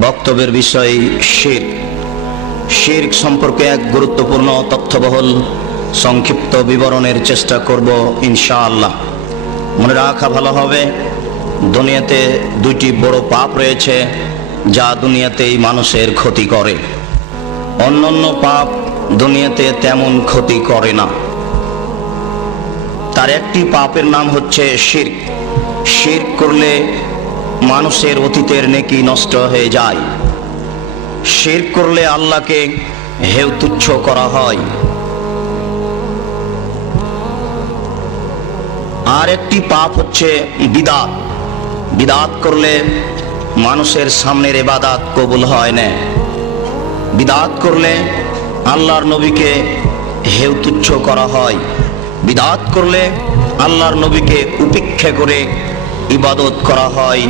বক্তব্যের বিষয় শিরক। শিরক সম্পর্কে এক গুরুত্বপূর্ণ তথ্যবহুল সংক্ষিপ্ত বিবরণের চেষ্টা করব ইনশাআল্লাহ। মনে রাখা ভালো হবে, দুনিয়াতে দুইটি বড় পাপ রয়েছে যা দুনিয়াতেই মানুষের ক্ষতি করে। অন্যান্য পাপ দুনিয়াতে তেমন ক্ষতি করে না। তার একটি পাপের নাম হচ্ছে শিরক। শিরক করলে মানুষের অতীতের নেকি নষ্ট হয়ে যায়। শিরক করলে আল্লাহকে হেয় তুচ্ছ করা হয়। আর একটি পাপ হচ্ছে বিদআত। বিদআত করলে মানুষের সামনের ইবাদত কবুল হয় না। বিদআত করলে আল্লাহর নবীকে হেয় তুচ্ছ করা হয়। বিদআত করলে আল্লাহর নবীকে উপেক্ষা করে ইবাদত করা হয়,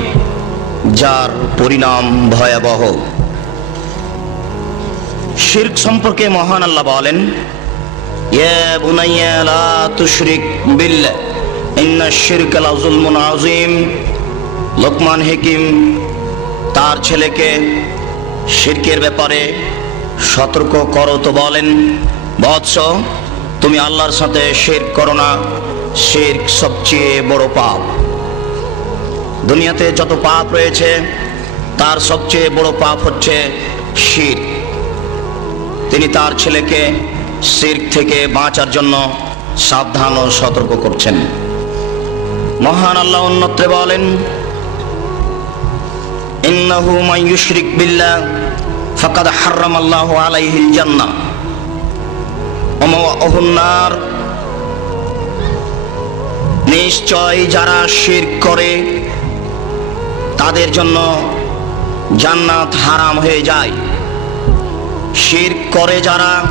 যার পরিণাম ভয়াবহ। শিরক সম্পর্কে মহান আল্লাহ বলেন, ইয়া বুনাইয়া লা তুশরিক বিল্লাহ ইন্নাশ শিরকা লাযুলমুন আযীম। লোকমান হাকিম তার ছেলেকে শিরকের ব্যাপারে সতর্ক করো তো বলেন, বৎস, তুমি আল্লাহর সাথে শিরক করো না। শিরক সবচেয়ে বড় পাপ। দুনিয়াতে যত পাপ রয়েছে তার সবচেয়ে বড় পাপ হচ্ছে শিরক। তিনি তার ছেলেকে শিরক থেকে বাঁচার জন্য সাবধান ও সতর্ক করছেন। মহান আল্লাহ অন্যত্রে বলেন, ইন্নাহু মান ইউশরিক বিল্লাহ ফাকাদ হারামাল্লাহু আলাইহিল জান্নাহ ওয়া মাওয়াহুন নার। নিশ্চয় যারা শিরক করে তাদের জন্য জান্নাত হারাম হয়ে যায়। শিরক করে যারা,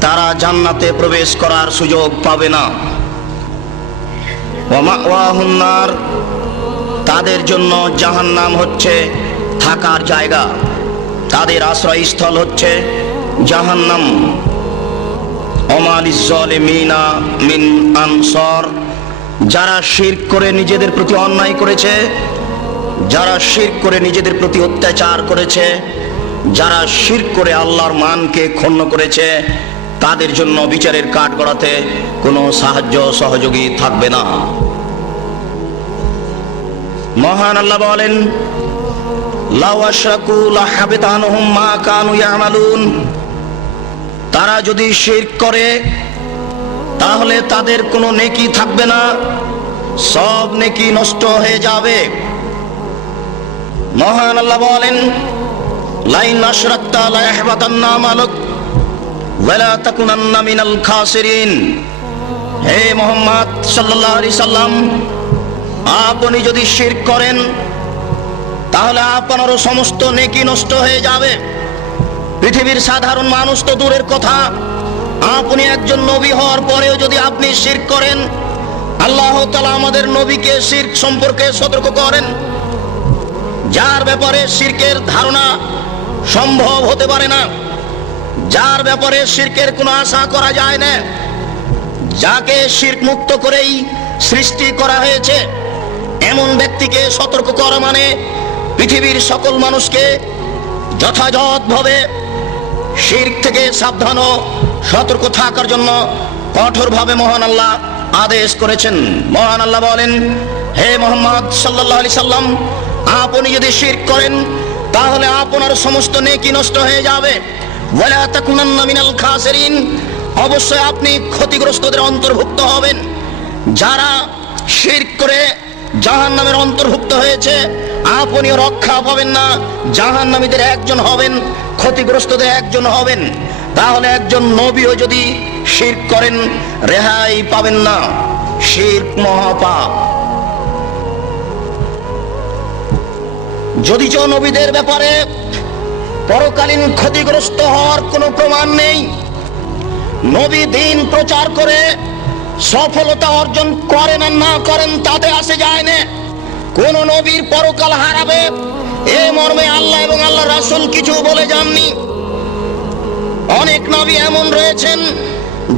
তারা জান্নাতে প্রবেশ করার সুযোগ পাবে না। ওয়া মাওয়াহুন নার, তাদের জন্য জাহান্নাম হচ্ছে থাকার জায়গা, তাদের আশ্রয়স্থল হচ্ছে জাহান্নাম। ওমা লিয-যালিমিনা মিন আনসার, যারা শিরক করে নিজেদের প্রতি অন্যায় করেছে, যারা শিরক করে নিজেদের প্রতি অত্যাচার করেছে, যারা শিরক করে আল্লাহর মানকে ক্ষুণ্ণ করেছে, তাদের জন্য বিচারের কাঠগড়াতে কোনো সাহায্য সহযোগী থাকবে না। মহান আল্লাহ বলেন, লাউ আশরাকু লাহাবিতা আনহুম মা কানু ইয়ামালুন। তারা যদি শিরক করে তাহলে তাদের কোনো নেকি থাকবে না, সব নেকি নষ্ট হয়ে যাবে। মহান আল্লাহ বলেন, লাইন আশরাকতা লা ইয়াহবাতান্না আমালুক ওয়া লা তাকুনান্না মিনাল খাসিরিন। হে মুহাম্মদ সাল্লাল্লাহু আলাইহি সাল্লাম, আপনি যদি শিরক করেন তাহলে আপনারও সমস্ত নেকি নষ্ট হয়ে যাবে। পৃথিবীর সাধারণ মানুষ তো দূরের কথা, আপনি একজন নবী হওয়ার পরেও যদি আপনি শিরক করেন, আল্লাহ তাআলা আমাদের নবীকে শিরক সম্পর্কে সতর্ক করেন, যার ব্যাপারে শিরকের ধারণা সম্ভব হতে পারে না, যার ব্যাপারে শিরকের কোনো আশা করা যায় না, যাকে শিরক মুক্ত করেই সৃষ্টি করা হয়েছে, এমন ব্যক্তিকে সতর্ক করা মানে পৃথিবীর সকল মানুষকে যথাযথভাবে শিরক থেকে সাবধান ও সতর্ক থাকার জন্য কঠোরভাবে মহান আল্লাহ আদেশ করেছেন। মহান আল্লাহ বলেন, হে মুহাম্মদ সাল্লাল্লাহু আলাইহি সাল্লাম, আপনি যদি শিরক করেন তাহলে আপনার সমস্ত নেকি নষ্ট হয়ে যাবে। ওয়া লা তাকুনান্না মিনাল খাসিরিন, অবশ্যই আপনি ক্ষতিগ্রস্তদের অন্তর্ভুক্ত হবেন। যারা শিরক করে জাহান্নামের অন্তর্ভুক্ত হয়েছে, আপনিও রক্ষা পাবেন না, জাহান্নামীদের একজন হবেন, ক্ষতিগ্রস্তদের একজন হবেন। তাহলে একজন নবীও যদি শিরক করেন রেহাই পাবেন না। শিরক মহাপাপ। যদিচ নবীদের ব্যাপারে পরকালীন ক্ষতিগ্রস্ত হওয়ার কোনো প্রমাণ নেই, নবী দ্বীন প্রচার করে সফলতা অর্জন করেন আর না করেন তাতে আসে যায় না। কোন নবীর পরকাল হারাবে এ মর্মে আল্লাহ এবং আল্লাহ রাসূল কিছু বলে যাননি। অনেক নবী এমন রয়েছেন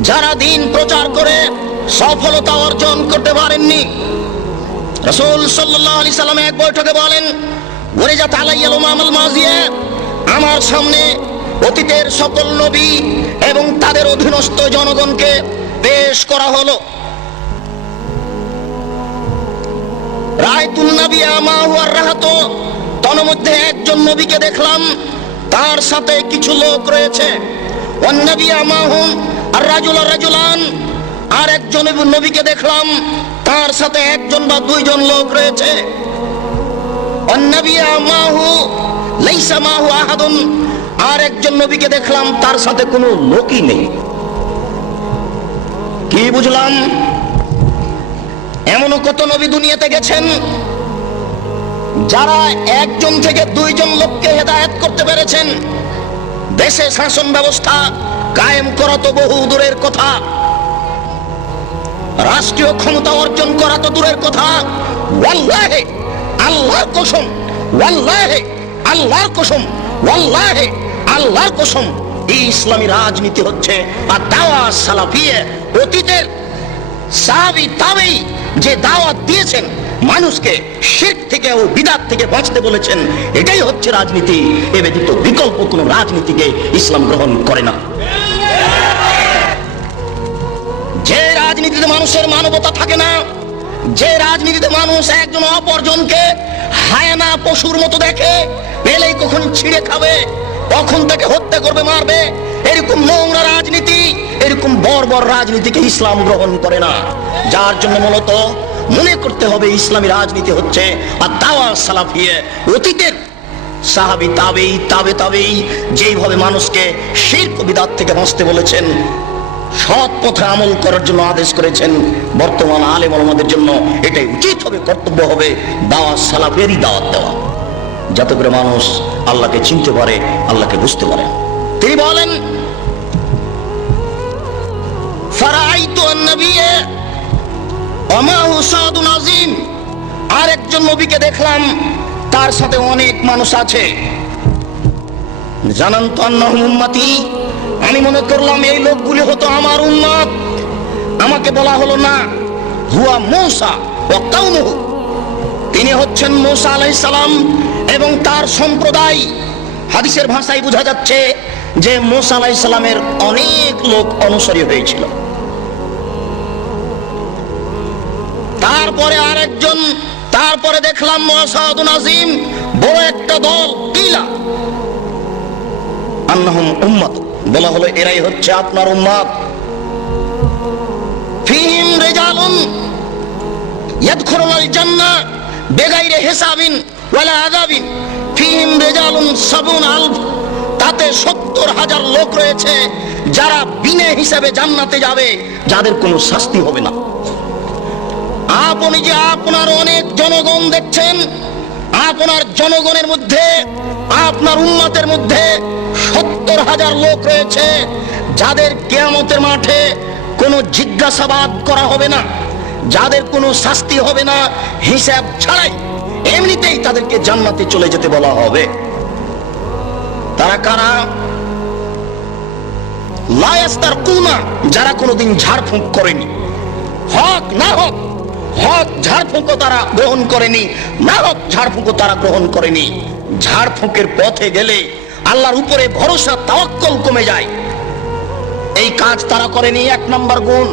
যারা দ্বীন প্রচার করে সফলতা অর্জন করতে পারেননি। রাসূল সাল্লাল্লাহু আলাইহি সাল্লাম এক বৈঠকে বলেন, ওয়ারিজাত আলাইয়াল উমামাল মাজিয়া, আমার সামনে অতীতের সকল নবী এবং তাদের অধীনস্থ জনগণকে পেশ করা হলো। রায়তুন নাবিয়া মাহু আর রাহাত, তন্মধ্যে একজন নবীকে দেখলাম, তার সাথে কিছু লোক রয়েছে। ওয়ান নাবিয়া মাহুম আর রাজুল আর রাজুলান, আর একজন নবীকে দেখলাম, তার সাথে একজন বা দুইজন লোক রয়েছে। ওয়ান নাবিয়া মাহু লাইসা মাহু আহাদুন, আর একজন নবীকে দেখলাম, তার সাথে কোনো লোকই নেই। কি বুঝলাম? এমনও কত নবী দুনিয়াতে গেছেন যারা একজন থেকে দুইজন লোককে হেদায়েত করতে পেরেছেন। দেশে শাসন ব্যবস্থা কায়েম করা তো বহু দূরের কথা, রাষ্ট্রীয় ক্ষমতা অর্জন করা তো দূরের কথা। ওয়াল্লাহে আল্লাহর কসম, ওয়াল্লাহে আল্লাহর কসম, ওয়াল্লাহে আল্লাহর কসম, এই ইসলামী রাজনীতি হচ্ছে আর দাওয়াত সালাফিয়ে। অতীতের সাহাবী তাবেঈ যে দাওয়াত দিয়েছেন, মানুষকে শিরক থেকে ও বিদআত থেকে বাঁচতে বলেছেন, এটাই হচ্ছে রাজনীতি। এ ব্যতীত বিকল্প কোন রাজনীতিকে ইসলাম গ্রহণ করে না। যে রাজনীতিতে মানুষের মানবতা থাকে না, যে রাজনীতিতে মানুষ একজন অপরজনকে হায়না পশুর মতো দেখে, পেলেই কখন ছিঁড়ে খাবে, কখন তাকে হত্যা করবে, মারবে, এরকম নোংরা রাজনীতি, এরকম বর্বর রাজনীতিকে ইসলাম গ্রহণ করে না। যার জন্য মূলত মনে করতে হবে ইসলামী রাজনীতি হচ্ছে আর দাওয়াত সালাফিয়ে। অতীতের সাহাবী তাবেঈ তাবে তাবেঈ যেইভাবে মানুষকে শিরক বিদআত থেকে বাঁচতে বলেছেন, সৎ পথে আমল করার জন্য আদেশ করেছেন, বর্তমান আলেম ওলামাদের জন্য এটাই উচিত হবে, কর্তব্য হবে দাওয়াত সালাফেরই দাওয়াত দেওয়া, যাতে করে মানুষ আল্লাহকে চিনতে পারে, আল্লাহকে বুঝতে পারে। তিনি বলেন, ফারাআইতু আন-নাবিয়্যা ওয়া মা'হু সাদুন আযীম, আর একজন নবীকে দেখলাম, তার সাথে অনেক মানুষ আছে। জানান্তু আন্নাহুম উম্মতি, আমি মনে করলাম এই লোকগুলি হতো আমার উম্মত। আমাকে বলা হলো না, হুয়া মূসা ওয়া কওমুহু, তিনি হচ্ছেন মূসা আলাইহিস সালাম এবং তার সম্প্রদায়। হাদিসের ভাষায় বোঝা যাচ্ছে যে মূসা আলাইহিস সালামের অনেক লোক অনুসারী হয়েছিল। তারপরে আরেকজন, তারপরে দেখলাম মুসাদুন আযীম, বড় একটা দল। কিলা আন্নাহুম উম্মাত, বলা হলো এরাই হচ্ছে আপনার উম্মত। ফীহিম রিজালুন ইয়াদখুলুনাল জান্নাহ বিগাইরি হিসাবিন ওয়ালা আযাবিন, ফীহিম রিজালুন সাবুন আলফ, তাতে ৭০,০০০ লোক রয়েছে যারা বিনা হিসাবে জান্নাতে যাবে, যাদের কোনো শাস্তি হবে না। আপনি যে আপনার অনেক জনগণ দেখছেন, আপনার জনগণের মধ্যে, আপনার উম্মতের মধ্যে ৭০,০০০ লোক রয়েছে যাদের কিয়ামতের মাঠে কোনো জিজ্ঞাসাবাদ করা হবে না, যাদের কোনো শাস্তি হবে না, হিসাব ছাড়াই এমনিতেই তাদেরকে জান্নাতে চলে যেতে বলা হবে। তারা কারা? লা ইয়াস্তারকুনা, যারা কোনোদিন ঝাড়ফুঁক করেনি, হক না হক, হক ঝাড়ফুঁকও তারা গ্রহণ করেনি, না হক ঝাড়ফুঁকও তারা গ্রহণ করেনি। ঝাড়ফুঁকের পথে গেলে আল্লাহর উপরে ভরসা, তাওয়াক্কুল কমে যায়। এই কাজ তারা করেনি, ১ নম্বর গুণ।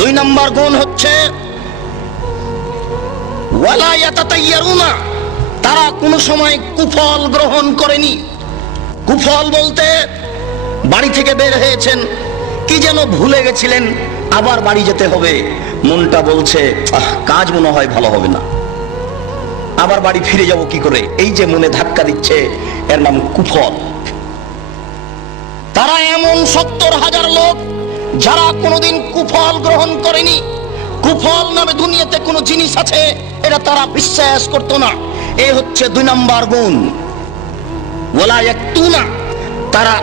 ২ নম্বর গুণ হচ্ছে ওয়ালা ইয়াতাতাইয়ারুনা, তারা কোনো সময় কুফল গ্রহণ করেনি। কুফল বলতে বাড়ি থেকে বের হয়েছেন, কি যেন ভুলে গেছিলেন, আবার বাড়ি যেতে হবে, মনটা বলছে কাজ মনে হয় ভালো হবে না, আবার বাড়ি ফিরে যাব কি করে, এই যে মনে ধাক্কা দিচ্ছে, এর নাম কুফল। তারা এমন ৭০,০০০ লোক যারা কোনোদিন কুফল গ্রহণ করেনি। কুফল নামে দুনিয়াতে কোনো জিনিস আছে এটা তারা বিশ্বাস করতো না। এ হচ্ছে ২ নম্বর গুণ। ওয়ালা ইয়াকতুনা, তারা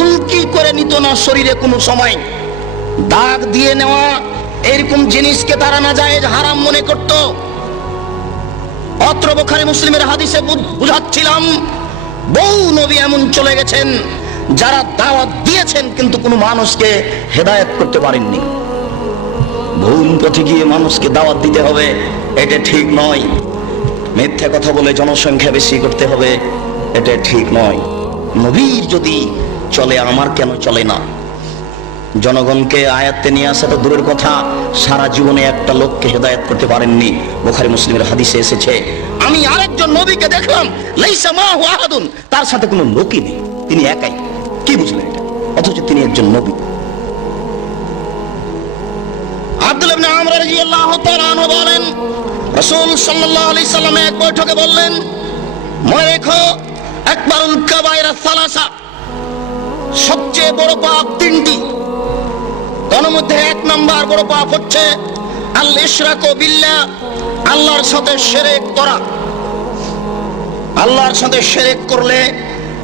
উল্কি করে নিত না শরীরে কোনো সময়। দাগ দিয়ে নেওয়া এরকম জিনিসকে তারা নাজায়েজ হারাম মনে করত। অত্র বুখারী মুসলিমের হাদিসে বুঝাচ্ছিলাম, বহু নবী এমন চলে গেছেন যারা দাওয়াত দিয়েছেন কিন্তু কোনো মানুষকে হেদায়েত করতে পারেননি। ভুল পথে গিয়ে মানুষকে দাওয়াত দিতে হবে, এটা ঠিক নয়। মিথ্যা কথা বলে জনসংখ্যা বেশি করতে হবে, এটা ঠিক নয়। নবীর যদি চলে, আমার কেন চলে না? জনগণকে আয়াতে নিয়ে আসা তো দূরের কথা, সারা জীবনে একটা লোককে হেদায়েত করতে পারেননি। বুখারী মুসলিমের হাদিসে এসেছে, আমি আরেকজন নবীকে দেখলাম, লাইসা মাহু আহাদুন, তার সাথে কোনো লোকই নেই, তিনি একাই। কি বুঝলেন এটা? অথচ তিনি একজন নবী। আব্দুল্লাহ ইবনে আমর রাদিয়াল্লাহু তাআলা আনহু বলেন, রাসূল সাল্লাল্লাহু আলাইহি সাল্লাম এক বৈঠকে বললেন, মনে রেখো, আকবারুল কাবায়রা সালাসা, সবচেয়ে বড় পাপ তিনটি। তার মধ্যে এক নাম্বার বড় পাপ হচ্ছে আল ইশরাকু বিল্লাহ, আল্লাহর সাথে শিরক করা। আল্লাহর সাথে শিরক করলে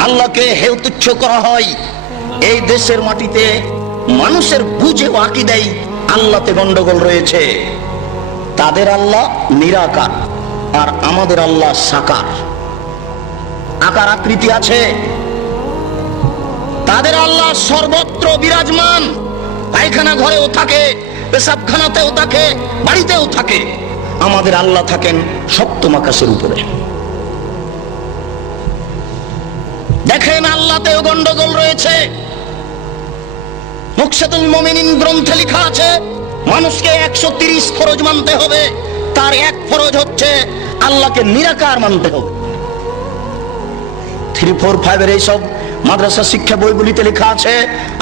আল্লাহকে হেয় তুচ্ছ করা হয়। এই দেশের মাটিতে মানুষের বুঝে আকীদায় আল্লাহতে গন্ডগোল রয়েছে। তাদের আল্লাহ নিরাকার আর আমাদের আল্লাহ সাকার, আকার আকৃতি আছে। তাদের আল্লাহ সর্বত্র বিরাজমান, পায়খানা ঘরেও থাকে, পেশাবখানাতেও থাকে, বাড়িতেও থাকে। আমাদের আল্লাহ থাকেন সপ্তম আকাশের উপরে। দেখেন, আল্লাহতেও গন্ডগোল রয়েছে। মুকশাতুল মুমিনিন গ্রন্থে লেখা আছে, মানুষকে 130 ফরজ মানতে হবে। তার এক ফরজ হচ্ছে আল্লাহকে নিরাকার মানতে হবে। 3, 4, 5 এর এইসব মাদ্রাসা শিক্ষা বইগুলিতে লেখা আছে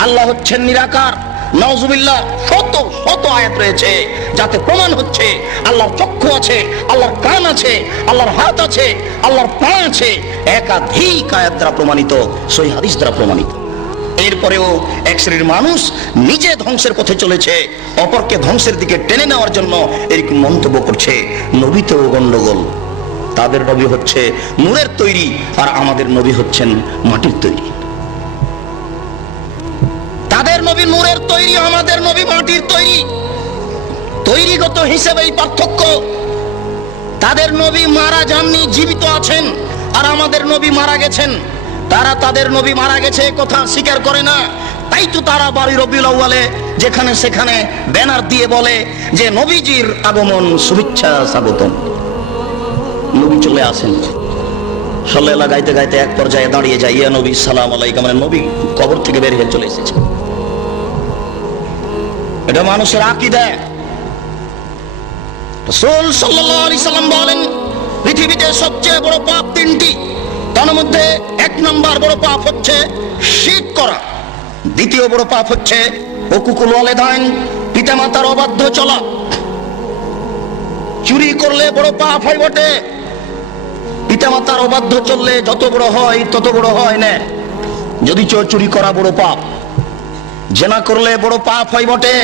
আল্লাহ হচ্ছেন নিরাকার। নাউজুবিল্লাহ, শত শত আয়াত রয়েছে যাতে প্রমাণ হচ্ছে আল্লাহর চক্ষু আছে, আল্লাহর কান আছে, আল্লাহর হাত আছে, আল্লাহর পা আছে। একাধিক আয়াত দ্বারা প্রমাণিত, সহিহ হাদিস দ্বারা প্রমাণিত। এরপরেও এক শ্রেণীর মানুষ নিজে ধ্বংসের পথে চলেছে, অপরকে ধ্বংসের দিকে টেনে নেওয়ার জন্য এরকম মন্তব্য করছে। নবীতেও গন্ডগোল। তাদের নবী হচ্ছে নূরের তৈরি আর আমাদের নবী হচ্ছেন মাটির তৈরি। তাদের নবী নূরের তৈরি, আমাদের নবী মাটির তৈরি। তৈরিগত হিসেবেই পার্থক্য। তাদের নবী মারা যাননি, জীবিত আছেন, আর আমাদের নবী মারা গেছেন। তারা তাদের নবী মারা গেছে কথা স্বীকার করে না। তাই তো তারা 12 রবিউল আউয়ালে যেখানে সেখানে ব্যানার দিয়ে বলে যে নবীজির আগমন, শুভেচ্ছা স্বাগতম। নবী চলে আসেন, সাল্লাল্লাহু গাইতে গাইতে এক পর্যায়ে দাঁড়িয়ে যায়, ইয়া নবী সালাম আলাইকুম, মানে নবী কবর থেকে বের হয়ে চলে এসেছে। এটা মানুষের আকীদা। রাসূল সাল্লাল্লাহু আলাইহি সাল্লাম বলেন, পৃথিবীতে সবচেয়ে বড় পাপ তিনটি। তার মধ্যে এক নাম্বার বড় পাপ হচ্ছে শিরক করা। দ্বিতীয় বড় পাপ হচ্ছে হুকুকুল ওয়ালিদাইন, পিতামাতার অবাধ্য চলা। চুরি করলে বড় পাপ হয় বটে, পিতামাতার অবাধ্য চললে যত বড় হয় তত বড় হয় না। যদি চুরি করা বড় পাপ, জেনা করলে বড় পাপ হয় বটে,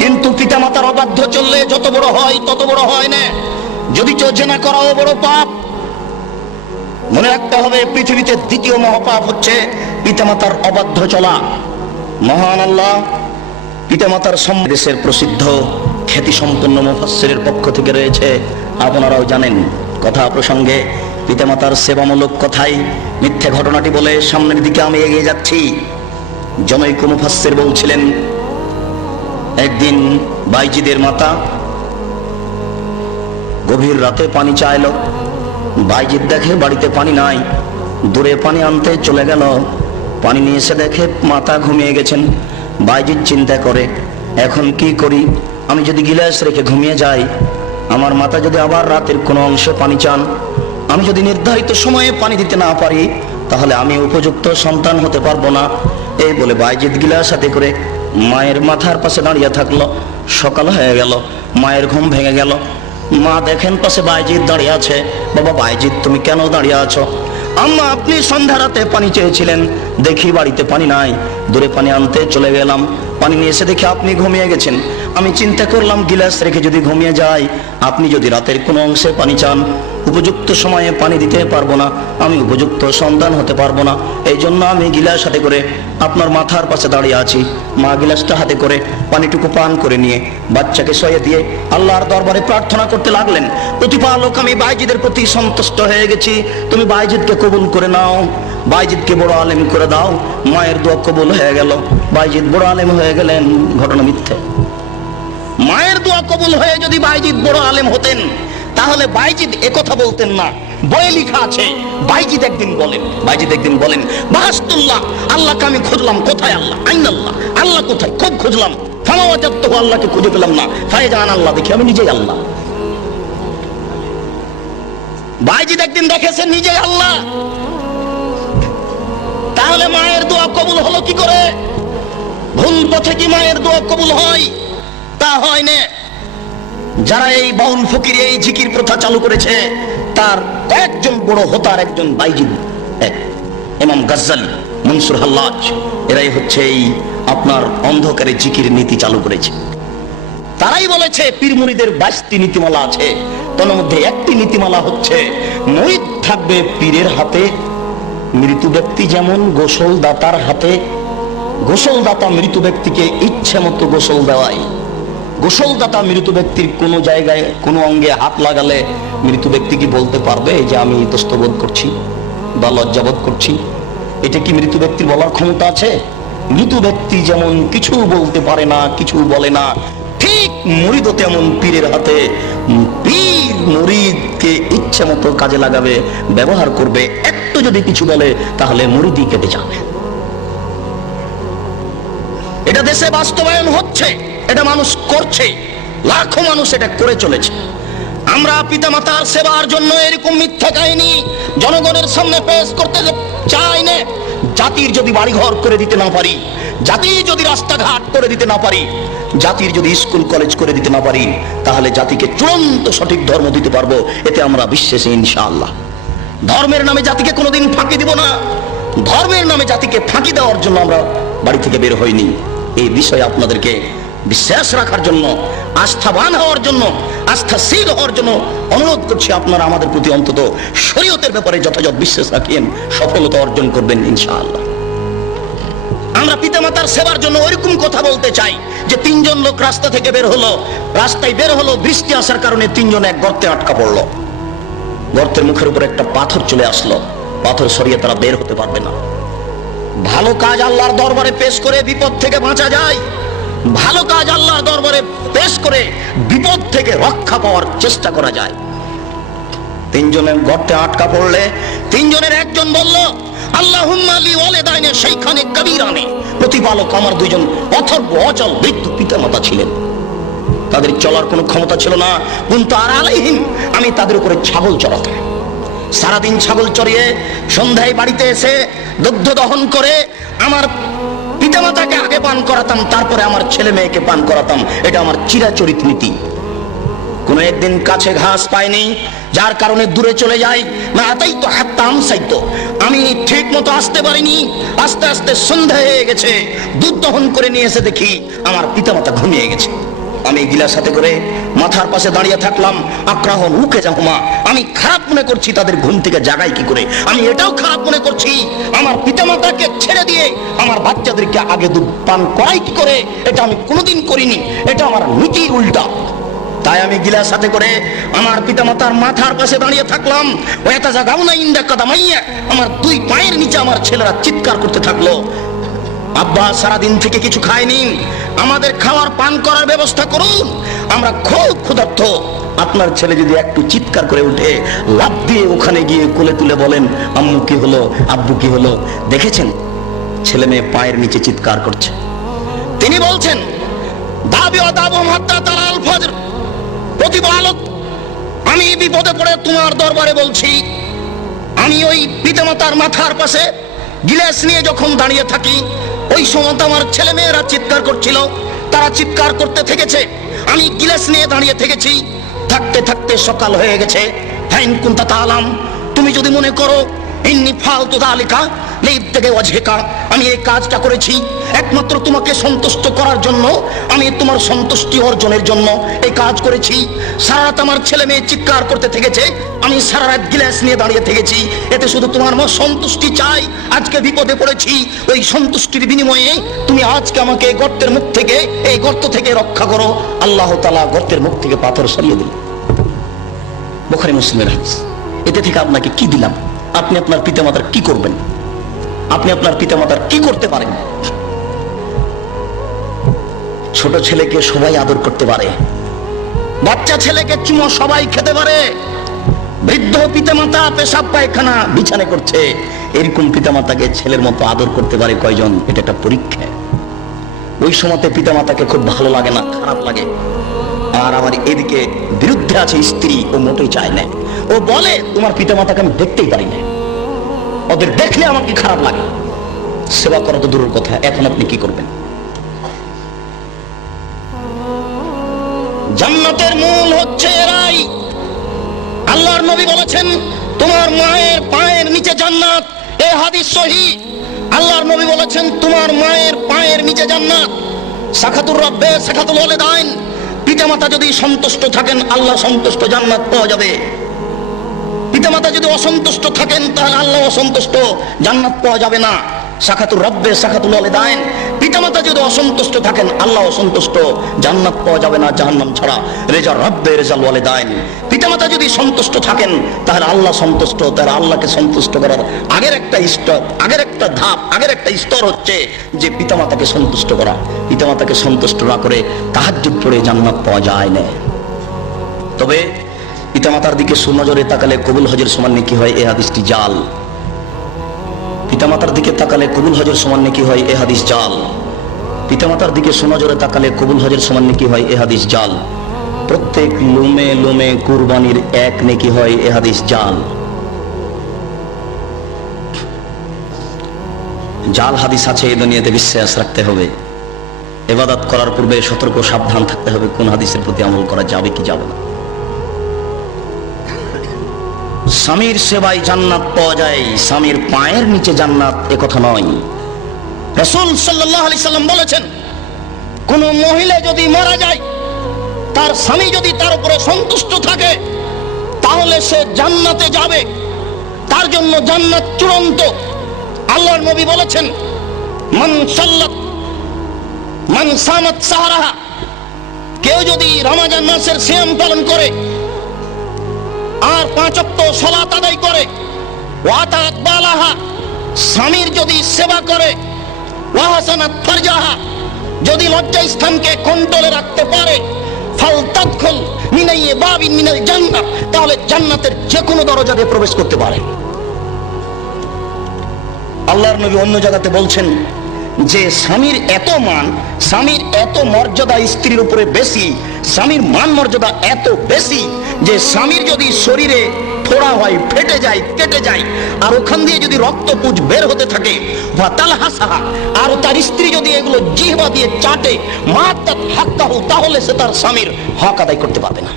কিন্তু পিতামাতার অবাধ্য চললে যত বড় হয় তত বড় হয় না। যদি জেনা করাও বড় পাপ। মনে রাখতে হবে, পৃথিবীতে দ্বিতীয় মহাপাপ হচ্ছে পিতামাতার অবাধ্য চলা। মহান আল্লাহ পিতামাতার দেশের প্রসিদ্ধ খ্যাতি সম্পন্ন মুফাসসিরের পক্ষ থেকে রয়েছে, আপনারাও জানেন। কথা প্রসঙ্গে পিতামাতার সেবামূলক কথাই মিথ্যে ঘটনাটি বলে সামনের দিকে আমি এগিয়ে যাচ্ছি। জনৈক মুফাসসির বলছিলেন, একদিন বাইজিদের মাতা গভীর রাতে পানি চাইল। বাইজিদ দেখে বাড়িতে পানি নাই, দূরে পানি আনতে চলে গেল। পানি নিয়ে এসে দেখে মাতা ঘুমিয়ে গেছেন। বাইজিদ চিন্তা করে, এখন কি করি? আমি যদি গিলাস রেখে ঘুমিয়ে যাই, আমার মাতা যদি আবার রাতের কোনো অংশে পানি চান, আমি যদি নির্ধারিত সময়ে পানি দিতে না পারি, তাহলে আমি উপযুক্ত সন্তান হতে পারবো না। এই বলে বাইজিদ গিলাস হাতে করে মায়ের মাথার পাশে দাঁড়িয়ে থাকলো। সকাল হয়ে গেল, মায়ের ঘুম ভেঙে গেল। মা দেখেন পাশে বাইজিদ দাঁড়িয়ে আছে। বাবা বাইজিদ, তুমি কেন দাঁড়িয়ে আছো? আম্মা, আপনি সন্ধ্যা রাতে পানি চেয়েছিলেন, দেখি বাড়িতে পানি নাই, দূরে পানি আনতে চলে গেলাম। পানি নিয়ে এসে দেখে আপনি ঘুমিয়ে গেছেন। আমি চিন্তা করলাম গিলাস রেখে যদি ঘুমিয়ে যাই, আপনি যদি রাতের কোনো অংশে পানি চান, উপযুক্ত সময়ে পানি দিতে পারবো না, আমি উপযুক্ত সন্তান হতে পারবো না। এই জন্য আমি গিলাস হাতে করে আপনার মাথার পাশে দাঁড়িয়ে আছি। মা গিলাসটা হাতে করে পানিটুকু পান করে নিয়ে বাচ্চাকে শুইয়ে দিয়ে আল্লাহর দরবারে প্রার্থনা করতে লাগলেন, প্রতিপালক, আমি বাইজিদের প্রতি সন্তুষ্ট হয়ে গেছি, তুমি বাইজিদকে কবুল করে নাও, বাইজিদকে বড় আলেম করে দাও। মায়ের দোয়া কবুল হয়ে গেল, বাইজিদ বড় আলেম হয়ে গেলেন। ঘটনা মিথ্যে। মায়ের দোয়া কবুল হয়ে যদি বাইজিদ বড় আলেম হতেন, তাহলে বাইজিদ একথা বলতেন না। বইয়ে লেখা আছে বাইজিদ একদিন বলেন বাহাস্তুল্লাহ, আল্লাহকে আমি খুঁজলাম, কোথায় আল্লাহ? আইন আল্লাহ, আল্লাহ কোথায়? খুব খুঁজলাম, ফামাওয়াজাদতুহু, আল্লাহকে খুঁজে পেলাম না। ফায়জান আল্লাহ, দেখি আমি নিজেই আল্লাহ। বাইজিদ একদিন দেখেছেন নিজেই আল্লাহ। তাহলে মায়ের দোয়া কবুল হলো কি করে? ভুল পথে কি মায়ের দোয়া কবুল হয়? তা হয় না। যারা এই বাউল ফকির এই জিকির প্রথা চালু করেছে তার কয়েকজন বড় হোতার একজন বাইজিদ, ইমাম গাজ্জালি, মনসুর হাল্লাজ, এরাই হচ্ছে এই আপনার অন্ধকারে জিকির নীতি চালু করেছে। তারাই বলেছে পীর মুরিদের 22টি নীতিমালা আছে, তার মধ্যে একটি নীতিমালা হচ্ছে মুরিদ থাকবে পীরের হাতে, মৃত্যু ব্যক্তি যেমন গোসল দাতার হাতে। গোসল দাতা মৃত ব্যক্তিকে ইচ্ছে মতো গোসল দেওয়ায়। গোসলদাতা মৃত ব্যক্তির কোন জায়গায় কোন অঙ্গে হাত লাগালে মৃত ব্যক্তি কি বলতে পারবে যে আমি ইতস্তবোধ করছি বা লজ্জাবোধ করছি? এটা কি মৃত ব্যক্তির বলার ক্ষমতা আছে? মৃত ব্যক্তি যেমন কিছু বলতে পারে না, কিছু বলে না, ঠিক মুরিদও তেমন পীরের হাতে। পীর মুরিদকে ইচ্ছে মতো কাজে লাগাবে, ব্যবহার করবে। একটু যদি কিছু বলে তাহলে মুরিদই কেটে যাবে। এটা দেশে বাস্তবায়ন হচ্ছে, এটা মানুষ করছে, লাখো মানুষ এটা করে চলেছে। আমরা পিতামাতার সেবার জন্য এরকম মিথ্যা কাহিনী জনগণের সামনে পেশ করতে চাই না। জাতির যদি বাড়িঘর করে দিতে না পারি, জাতির যদি রাস্তাঘাট করে দিতে না পারি, জাতির যদি স্কুল কলেজ করে দিতে না পারি, তাহলে জাতিকে চূড়ান্ত সঠিক ধর্ম দিতে পারবো, এতে আমরা বিশ্বাসী ইনশাআল্লাহ। ধর্মের নামে জাতিকে কোনোদিন ফাঁকি দিব না। ধর্মের নামে জাতিকে ফাঁকি দেওয়ার জন্য আমরা বাড়ি থেকে বের হইনি। এই বিষয়ে আপনাদেরকে বিশ্বাস রাখার জন্য, আস্থাবান হওয়ার জন্য, আস্থাশীল হওয়ার জন্য অনুরোধ করছি। আপনারা আমাদের প্রতি অন্তত শরীয়তের ব্যাপারে যথাযথ বিশ্বাস রাখেন, সফলতা অর্জন করবেন ইনশাআল্লাহ। আমরা পিতামাতার সেবার জন্য ওইরকম কথা বলতে চাই যে 3 জন লোক রাস্তা থেকে বের হলো, রাস্তায় বের হলো, বৃষ্টি আসার কারণে 3 জন এক গর্তে আটকা পড়লো। গর্তের মুখের উপর একটা পাথর চলে আসলো, পাথর সরিয়ে তারা বের হতে পারবে না। ভালো কাজ আল্লাহর দরবারে পেশ করে বিপদ থেকে বাঁচা যায়। ভালো কাজ আল্লাহর দরবারে পেশ করে বিপদ থেকে রক্ষা পাওয়ার চেষ্টা করা যায়। 3 জনের গর্তে আটকা পড়লে 3 জনের একজন বলল, আল্লাহুম্মা লি ওয়ালিদাইনি শাইখানি কাবীরানি, প্রতিপালক আমার 2 জন অথর্ব অচল বৃদ্ধ পিতামাতা ছিলেন, তাদের চলার কোনো ক্ষমতা ছিল না। কুনতু আলাইহিম, আমি তাদের উপরে ছাগল চড়াতাম। সারাদিন ছাগল চড়িয়ে সন্ধ্যায় বাড়িতে এসে দুগ্ধ দহন করে আমার পিতামাতাকে আগে পান করাতাম, তারপরে আমার ছেলে মেয়েকে পান করাতাম। এটা আমার চিরাচরিত নীতি। কোন একদিন কাছে ঘাস পাইনি, যার কারণে দূরে চলে যাই। না তাই তো হাত্তাম সাইতো, আমি ঠিক মতো আসতে পারিনি। আস্তে আস্তে সন্ধ্যা হয়ে গেছে, দুধ দহন করে নিয়ে এসে দেখি আমার পিতামাতা ঘুমিয়ে গেছে। আমি গিলাস হাতে করে মাথার পাশে দাঁড়িয়ে থাকলাম। আক্রাহন উকে যাহুমা, আমি খারাপ মনে করছি তাদের ঘুম থেকে জাগাই কি করে। আমি এটাও খারাপ মনে করছি আমার পিতামাতাকে ছেড়ে দিয়ে আমার বাচ্চাদেরকে আগে দুধ পান করাই কি করে। এটা আমি কোনোদিন করিনি, এটা আমার নীতির উল্টা। তাই আমি গিলাস হাতে করে আমার পিতামাতার মাথার পাশে দাঁড়িয়ে থাকলাম। ওয়াতা জাগাউনা ইনদা কাদামাইয়া, আমার 2 পায়ের নিচে আমার ছেলেরা চিৎকার করতে থাকলো, আব্বা সারাদিন থেকে কিছু খায়নি, আমাদের খাওয়ার পান করার ব্যবস্থা করুন, আমরা খুব ক্ষুধার্ত। আপনার ছেলে যদি একটু চিৎকার করে উঠে লাফ দিয়ে ওখানে গিয়ে কোলে তুলে বলেন, আম্মু কি হলো, আব্বু কি হলো, দেখেছেন ছেলে মেয়ে পায়ের নিচে চিৎকার করছে। তিনি বলছেন, দাবি ও দাবু হাত্তা তালাল ফজর, প্রতিপালক আমি বিপদে পড়ে তোমার দরবারে বলছি। আমি ওই পিতামাতার মাথার পাশে গিলাস নিয়ে যখন দাঁড়িয়ে থাকি, ওই সময় আমার ছেলে মেয়েরা চিৎকার করছিল, তারা চিৎকার করতে থেকেছে, আমি গিলাস নিয়ে দাঁড়িয়ে থেকেছি। থাকতে থাকতে সকাল হয়ে গেছে। ফাইন কুনতা তাআলাম, তুমি যদি মনে করো ইন্নী ফালতু যালিকা লিইবতিগা ওয়াজহিকা, আমি এই কাজটা করেছি একমাত্র তোমাকে সন্তুষ্ট করার জন্য, আমি তোমার সন্তুষ্টি অর্জনের জন্য এই কাজ করেছি। সারা রাত আমার ছেলে মেয়ে চিৎকার করতে থেকেছে, আমি সারা রাত গিলাস নিয়ে দাঁড়িয়ে থেকেছি, এতে শুধু তোমার সন্তুষ্টি চাই। আজকে বিপদে পড়েছি, ওই সন্তুষ্টির বিনিময়ে তুমি আজকে আমাকে এই গর্তের মুখ থেকে, এই গর্ত থেকে রক্ষা করো। আল্লাহ তাআলা গর্তের মুখ থেকে পাথর সরিয়ে দিল। বুখারী মুসলিমের হাদিস। এতে থেকে আপনাকে কি দিলাম? আপনি আপনার পিতামাতার কি করবেন? আপনি আপনার পিতামাতার কি করতে পারেন? ছোট ছেলেকে সবাই আদর করতে পারে, বাচ্চা ছেলেকে চুমো সবাই খেতে পারে, বৃদ্ধ পিতামাতা পেশাব পায়খানা বিছানে করছে, এরকম পিতামাতাকে ছেলের মতো আদর করতে পারে কয়জন? এটা একটা পরীক্ষা। ওই সময়তে পিতামাতাকে খুব ভালো লাগে না, খারাপ লাগে। আর আমার এদিকে বিরুদ্ধে আছে স্ত্রী, ও মোটেই চায় না। ও বলে তোমার পিতামাতাকে আমি দেখতেই পারি না, ওদের দেখলে আমাকে খারাপ লাগে। সেবা করা তো দূরের কথা, এখন আপনি কি করবেন? জান্নাতের মূল হচ্ছে এরাই। আল্লাহর নবী বলেছেন তোমার মায়ের পায়ের নিচে জান্নাত, এই হাদিস সহিহ। আল্লাহর নবী বলেছেন তোমার মায়ের পায়ের নিচে জান্নাত। সাখাতুর রব্বে সাখাতুল ওয়ালিদাইন, পিতামাতা যদি সন্তুষ্ট থাকেন আল্লাহ সন্তুষ্ট, জান্নাত পাওয়া যাবে। পিতামাতা যদি অসন্তুষ্ট থাকেন তাহলে আল্লাহ অসন্তুষ্ট, জান্নাত পাওয়া যাবে না। সাখাতুর রব্বে সাখাতুল ওয়ালিদাইন, পিতামাতা যদি অসন্তুষ্ট থাকেন আল্লাহ অসন্তুষ্ট, জান্নাত পাওয়া যাবে না জাহান্নাম ছাড়া। রেজা রব্বে রেজাল ওয়ালিদাইন, পিতামাতা যদি সন্তুষ্ট থাকেন তাহলে আল্লাহ সন্তুষ্ট। তাহলে আল্লাহকে সন্তুষ্ট করার আগের একটা স্তর, আগের একটা ধাপ, আগের একটা স্তর হচ্ছে যে পিতামাতাকে সন্তুষ্ট করা। পিতামাতাকে সন্তুষ্ট না করে তাহাজ্জুদ পড়ে জান্নাত পাওয়া যায় না। তবে পিতামাতার দিকে সুনজরে তাকালে কবুল হজের সমান নেকি হয়, এ হাদিসটি জাল। পিতামাতার দিকে তাকালে কবুল হজের সমান নেকি হয়, এ হাদিস জাল। পিতামাতার দিকে সুনজরে তাকালে কবুল হজের সমান নেকি হয়, এ হাদিস জাল। প্রত্যেক লোমে লোমে কুরবানির এক নেকি হয়, এ হাদিস জাল। জাল হাদিস আছে, এই দুনিয়াতে বিশ্বাস রাখতে হবে। ইবাদত করার পূর্বে সতর্ক সাবধান থাকতে হবে কোন হাদিসের প্রতি আমল করা যাবে কি যাবে না। স্বামীর সেবায় জান্নাত পাওয়া যায়, স্বামীর পায়ের নিচে জান্নাত এ কথা নয়। রাসূল সাল্লাল্লাহু আলাইহি সাল্লাম বলেছেন কোন মহিলা যদি মারা যায়, তার স্বামী যদি তার উপরে সন্তুষ্ট থাকে তাহলে সে জান্নাতে যাবে, তার জন্য জান্নাত চূড়ান্ত। আল্লাহর নবী বলেছেন মান সাল্লাত মান সামাত সাহরাহা, কেউ যদি রমজান মাসের সিয়াম পালন করে আর 5 ওয়াক্ত সালাত আদায় করে, ওয়াতাত বালাহা, স্বামীর যদি সেবা করে, ওয়াহাসানাত ফারজাহা, যদি লজ্জা স্থানকে কন্ট্রোলে রাখতে পারে, ফালতাদখুল মিনাই বাবিন মিনাল জান্নাহ, তাহলে জান্নাতের যে কোনো দরজা দিয়ে প্রবেশ করতে পারে। আল্লাহর নবী অন্য জায়গাতে বলছেন যে স্বামীর এত মান, স্বামীর এত মর্যাদা স্ত্রীর উপরে বেশি, স্বামীর মান মর্যাদা এত বেশি যে স্বামীর যদি শরীরে ফোড়া হয়, ফেটে যায়, কেটে যায়, আর ওখান দিয়ে যদি রক্তপুঁজ বের হতে থাকে, আর তার স্ত্রী যদি এগুলো জিহ্বা দিয়ে চাটে, তাহলে সে তার স্বামীর হক আদায় করতে পারবে না।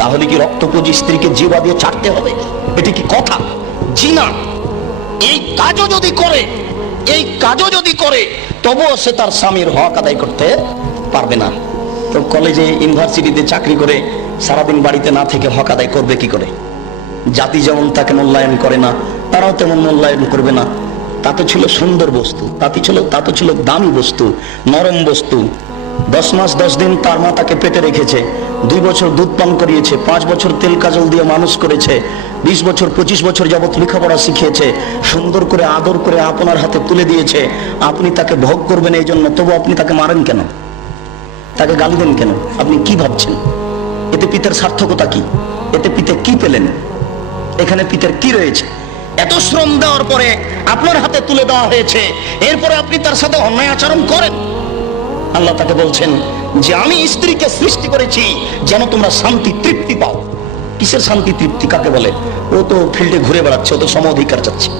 তাহলে কি রক্তপুঁজ স্ত্রীকে জিহ্বা দিয়ে চাটতে হবে? এটি কি কথা? জি না। এই কাজও যদি করে, এই কাজও যদি করে, তবুও সে তার স্বামীর হক আদায় করতে পারবে না। তো কলেজে ইউনিভার্সিটিতে চাকরি করে সারাদিন বাড়িতে না থেকে হক আদায় করবে কি করে? জাতি যেমন তাকে মূল্যায়ন করে না, তারাও তেমন মূল্যায়ন করবে না। তা তো ছিল সুন্দর বস্তু, তা তো ছিল দামি বস্তু, নরম বস্তু। 10 মাস 10 দিন তার মা তাকে পেটে রেখেছে, 2 বছর দুধ পান করিয়েছে, 5 বছর তেল কাজল দিয়ে মানুষ করেছে, 20 বছর 25 বছর যাবত লেখাপড়া শিখিয়েছে, সুন্দর করে আদর করে আপনার হাতে তুলে দিয়েছে। আপনি তাকে ভোগ করবেন এই জন্য, তবু আপনি তাকে মারেন কেন? তাকে গালি দেন কেন? আপনি কি ভাবছেন? এতে পিতার সার্থকতা কি? এতে পিতা কি পেলেন? এখানে পিতার কি রয়েছে? এত শ্রম দেওয়ার পরে আপনার হাতে তুলে দেওয়া হয়েছে, এরপরে আপনি তার সাথে অন্যায় আচরণ করেন। আল্লাহ তাকে বলছেন যে আমি স্ত্রীকে সৃষ্টি করেছি যেন তোমরা শান্তি তৃপ্তি পাও। কিসের শান্তি তৃপ্তি? কাকে বলে? ও তো ফিল্ডে ঘুরে বেড়াচ্ছে, ও তো সম অধিকার চাচ্ছে।